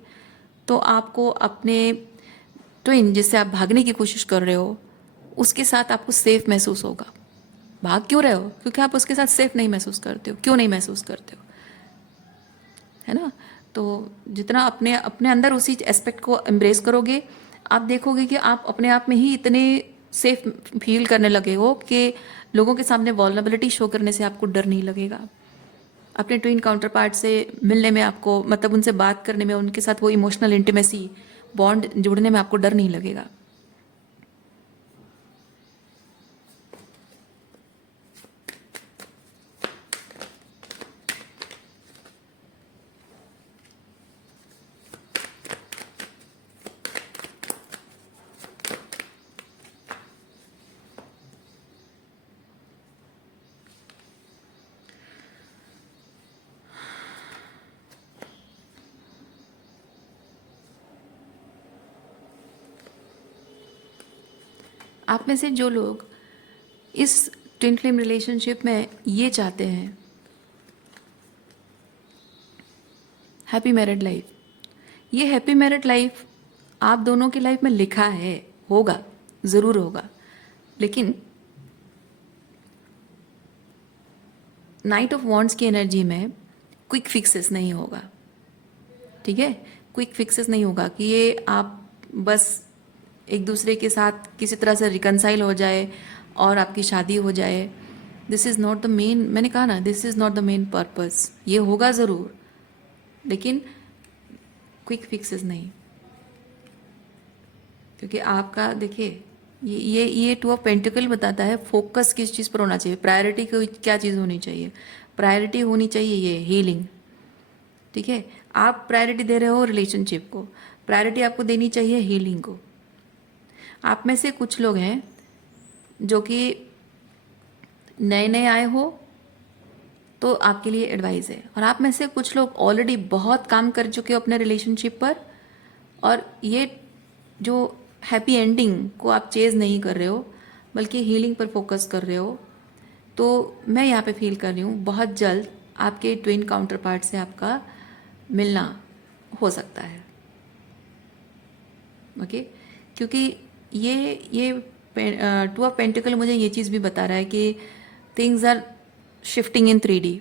तो आपको अपने ट्विन जिससे आप भागने की कोशिश कर रहे हो उसके साथ आपको सेफ महसूस होगा। भाग क्यों रहे हो? क्योंकि आप उसके साथ सेफ नहीं महसूस करते हो। क्यों नहीं महसूस करते हो, है ना। तो जितना अपने अपने अंदर उसी एस्पेक्ट को एम्ब्रेस करोगे, आप देखोगे कि आप अपने आप में ही इतने सेफ फील करने लगे हो कि लोगों के सामने वल्नरेबिलिटी शो करने से आपको डर नहीं लगेगा। अपने ट्विन काउंटर पार्ट से मिलने में आपको, मतलब उनसे बात करने में, उनके साथ वो इमोशनल इंटीमेसी बॉन्ड जुड़ने में आपको डर नहीं लगेगा। आप में से जो लोग इस ट्विन फ्लेम रिलेशनशिप में ये चाहते हैं, हैप्पी मैरिड लाइफ, ये हैप्पी मैरिड लाइफ आप दोनों की लाइफ में लिखा है, होगा, ज़रूर होगा, लेकिन नाइट ऑफ वॉन्ट्स की एनर्जी में क्विक फिक्सेस नहीं होगा। ठीक है, क्विक फिक्सेस नहीं होगा कि ये आप बस एक दूसरे के साथ किसी तरह से रिकनसाइल हो जाए और आपकी शादी हो जाए। This is not the main, मैंने कहा ना, this is not the main purpose. ये होगा ज़रूर, लेकिन क्विक फिक्सेस नहीं। क्योंकि आपका देखिए, ये टू ऑफ पेंटिकल बताता है फोकस किस चीज़ पर होना चाहिए, प्रायोरिटी को क्या चीज़ होनी चाहिए। प्रायोरिटी होनी चाहिए ये हीलिंग, ठीक है। आप प्रायोरिटी दे रहे हो रिलेशनशिप को, प्रायोरिटी आपको देनी चाहिए हीलिंग को। आप में से कुछ लोग हैं जो कि नए नए आए हो, तो आपके लिए एडवाइस है। और आप में से कुछ लोग ऑलरेडी बहुत काम कर चुके हो अपने रिलेशनशिप पर, और ये जो हैप्पी एंडिंग को आप चेज़ नहीं कर रहे हो बल्कि हीलिंग पर फोकस कर रहे हो। तो मैं यहाँ पे फील कर रही हूँ बहुत जल्द आपके ट्विन काउंटर पार्ट से आपका मिलना हो सकता है, ओके। क्योंकि ये टू ऑफ पेंटिकल मुझे ये चीज़ भी बता रहा है कि things are shifting in 3D।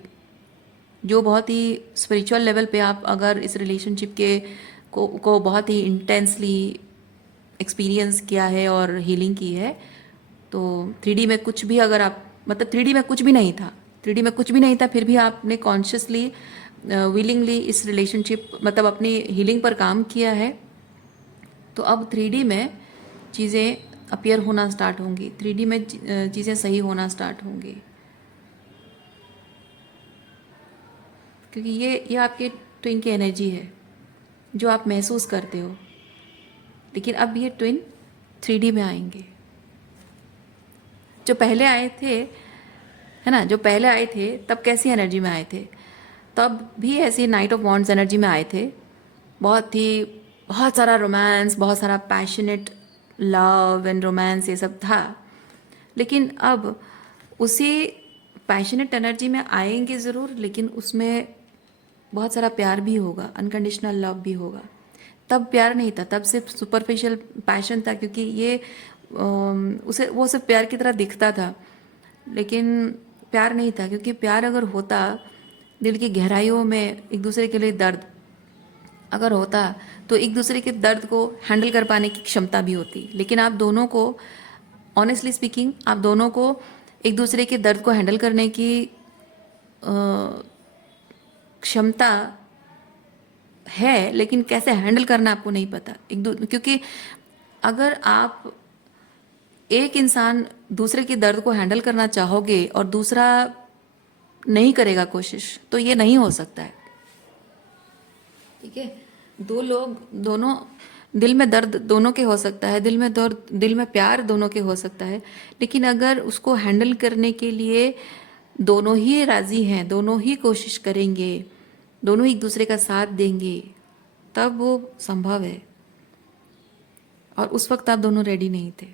जो बहुत ही स्पिरिचुअल लेवल पे आप अगर इस रिलेशनशिप के को बहुत ही इंटेंसली एक्सपीरियंस किया है और हीलिंग की है, तो 3D में कुछ भी, अगर आप मतलब 3D में कुछ भी नहीं था, 3D में कुछ भी नहीं था, फिर भी आपने कॉन्शियसली विलिंगली इस रिलेशनशिप मतलब अपनी हीलिंग पर काम किया है, तो अब 3D में चीज़ें अपीयर होना स्टार्ट होंगी, 3D में चीज़ें सही होना स्टार्ट होंगी। क्योंकि ये आपके ट्विन की एनर्जी है जो आप महसूस करते हो। लेकिन अब ये ट्विन 3D में आएंगे। जो पहले आए थे, है ना, जो पहले आए थे तब कैसी एनर्जी में आए थे? तब भी ऐसी नाइट ऑफ वॉन्ड्स एनर्जी में आए थे। बहुत सारा रोमांस, बहुत सारा पैशनेट लव एंड रोमांस, ये सब था। लेकिन अब उसी पैशनेट एनर्जी में आएंगे ज़रूर, लेकिन उसमें बहुत सारा प्यार भी होगा, अनकंडीशनल लव भी होगा। तब प्यार नहीं था, तब सिर्फ सुपरफिशियल पैशन था, क्योंकि ये वो सिर्फ प्यार की तरह दिखता था, लेकिन प्यार नहीं था। क्योंकि प्यार अगर होता, दिल की गहराइयों में एक दूसरे के लिए दर्द अगर होता, तो एक दूसरे के दर्द को हैंडल कर पाने की क्षमता भी होती। लेकिन आप दोनों को, ऑनेस्टली स्पीकिंग, आप दोनों को एक दूसरे के दर्द को हैंडल करने की क्षमता है, लेकिन कैसे हैंडल करना आपको नहीं पता। क्योंकि अगर आप एक इंसान दूसरे के दर्द को हैंडल करना चाहोगे और दूसरा नहीं करेगा कोशिश, तो ये नहीं हो सकता है, ठीक है। दो लोग, दोनों दिल में दर्द दोनों के हो सकता है, दिल में दर्द, दिल में प्यार दोनों के हो सकता है, लेकिन अगर उसको हैंडल करने के लिए दोनों ही राजी हैं, दोनों ही कोशिश करेंगे, दोनों एक दूसरे का साथ देंगे, तब वो संभव है। और उस वक्त आप दोनों रेडी नहीं थे,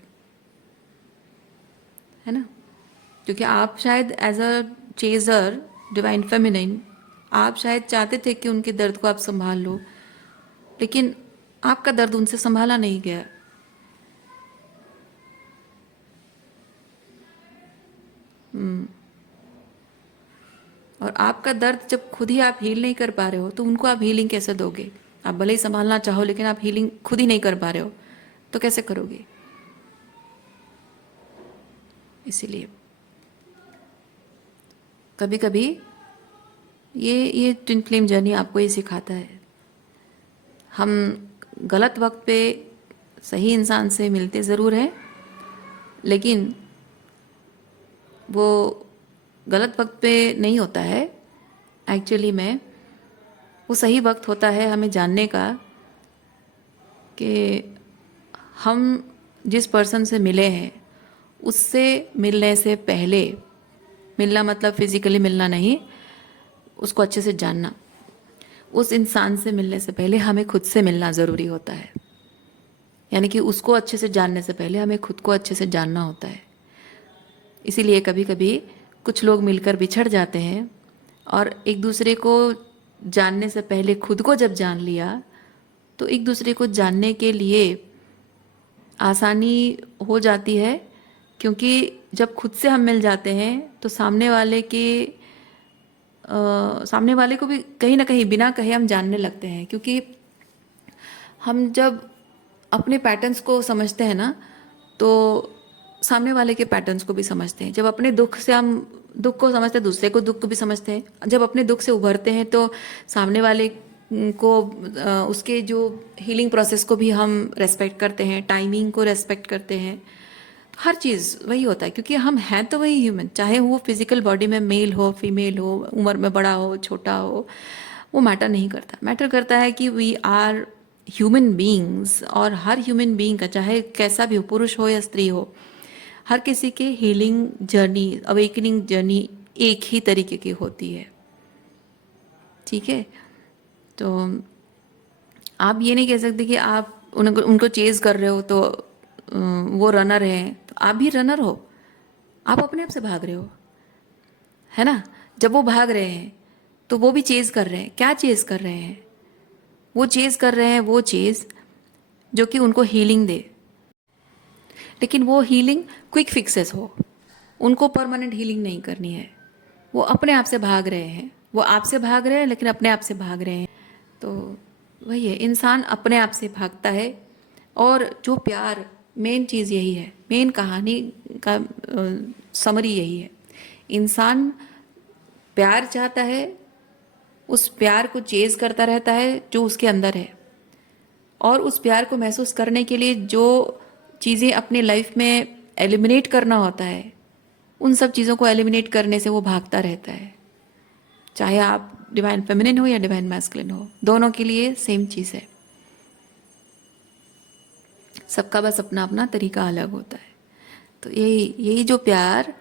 है ना। क्योंकि आप शायद as a chaser divine feminine, आप शायद चाहते थे कि उनके दर्द को आप संभाल लो, लेकिन आपका दर्द उनसे संभाला नहीं गया। और आपका दर्द जब खुद ही आप हील नहीं कर पा रहे हो, तो उनको आप हीलिंग कैसे दोगे? आप भले ही संभालना चाहो, लेकिन आप हीलिंग खुद ही नहीं कर पा रहे हो, तो कैसे करोगे? इसीलिए कभी कभी ये ट्विन फ्लेम जर्नी आपको ये सिखाता है। हम गलत वक्त पे सही इंसान से मिलते ज़रूर हैं, लेकिन वो गलत वक्त पे नहीं होता है। एक्चुअली में वो सही वक्त होता है हमें जानने का कि हम जिस पर्सन से मिले हैं, उससे मिलने से पहले, मिलना मतलब फिजिकली मिलना नहीं, उसको अच्छे से जानना, उस इंसान से मिलने से पहले हमें खुद से मिलना ज़रूरी होता है। यानी कि उसको अच्छे से जानने से पहले हमें खुद को अच्छे से जानना होता है। इसीलिए कभी कभी कुछ लोग मिलकर बिछड़ जाते हैं, और एक दूसरे को जानने से पहले खुद को जब जान लिया, तो एक दूसरे को जानने के लिए आसानी हो जाती है। क्योंकि जब खुद से हम मिल जाते हैं, तो सामने वाले को भी कहीं ना कहीं बिना कहे हम जानने लगते हैं। क्योंकि हम जब अपने पैटर्न्स को समझते हैं ना, तो सामने वाले के पैटर्न्स को भी समझते हैं। जब अपने दुख से हम दुख को समझते हैं, दूसरे को दुख को भी समझते हैं। जब अपने दुख से उभरते हैं तो सामने वाले को उसके जो हीलिंग प्रोसेस को भी हम रेस्पेक्ट करते हैं, टाइमिंग को रेस्पेक्ट करते हैं। हर चीज़ वही होता है, क्योंकि हम हैं तो वही ह्यूमन, चाहे वो फिजिकल बॉडी में मेल हो, फीमेल हो, उम्र में बड़ा हो, छोटा हो, वो मैटर नहीं करता। मैटर करता है कि वी आर ह्यूमन बीइंग्स, और हर ह्यूमन बीइंग का, चाहे कैसा भी हो, पुरुष हो या स्त्री हो, हर किसी के हीलिंग जर्नी, अवेकनिंग जर्नी एक ही तरीके की होती है। ठीक है, तो आप ये नहीं कह सकते कि आप उनको चेज कर रहे हो तो वो रनर हैं, तो आप भी रनर हो। आप अपने आप से भाग रहे हो, है ना। जब वो भाग रहे हैं तो वो भी चेज कर रहे हैं। क्या चेज कर रहे हैं? वो चेज कर रहे हैं वो चीज़ जो कि उनको हीलिंग दे, लेकिन वो हीलिंग क्विक फिक्सेस हो। उनको परमानेंट हीलिंग नहीं करनी है। वो अपने आप से भाग रहे हैं, वो आपसे भाग रहे हैं, लेकिन अपने आप से भाग रहे हैं। तो वही है, इंसान अपने आप से भागता है। और जो प्यार, मेन चीज़ यही है, मेन कहानी का समरी यही है। इंसान प्यार चाहता है, उस प्यार को चेज करता रहता है जो उसके अंदर है, और उस प्यार को महसूस करने के लिए जो चीज़ें अपने लाइफ में एलिमिनेट करना होता है, उन सब चीज़ों को एलिमिनेट करने से वो भागता रहता है। चाहे आप डिवाइन फेमिनिन हो या डिवाइन मैस्कुलिन हो, दोनों के लिए सेम चीज़ है। सबका बस अपना अपना तरीका अलग होता है। तो यही यही जो प्यार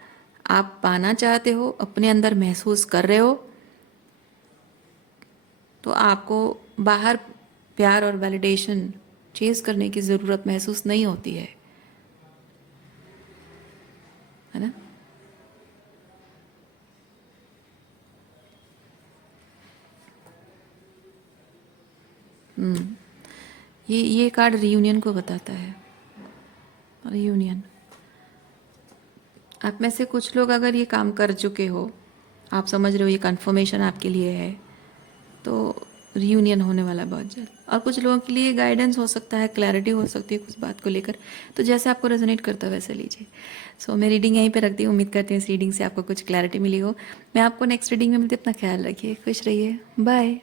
आप पाना चाहते हो, अपने अंदर महसूस कर रहे हो, तो आपको बाहर प्यार और वैलिडेशन चेज करने की ज़रूरत महसूस नहीं होती है ना। ये कार्ड रियूनियन को बताता है। रियूनियन, आप में से कुछ लोग अगर ये काम कर चुके हो, आप समझ रहे हो ये कन्फर्मेशन आपके लिए है, तो रियूनियन होने वाला बहुत जल्द। और कुछ लोगों के लिए गाइडेंस हो सकता है, क्लैरिटी हो सकती है कुछ बात को लेकर। तो जैसे आपको रेजोनेट करता है वैसे लीजिए। सो मैं रीडिंग यहीं पे रखती हूँ। उम्मीद करती हूँ इस रीडिंग से आपको कुछ क्लैरिटी मिली हो। मैं आपको नेक्स्ट रीडिंग में मिलती हूँ। अपना ख्याल रखिए, खुश रहिए, बाय।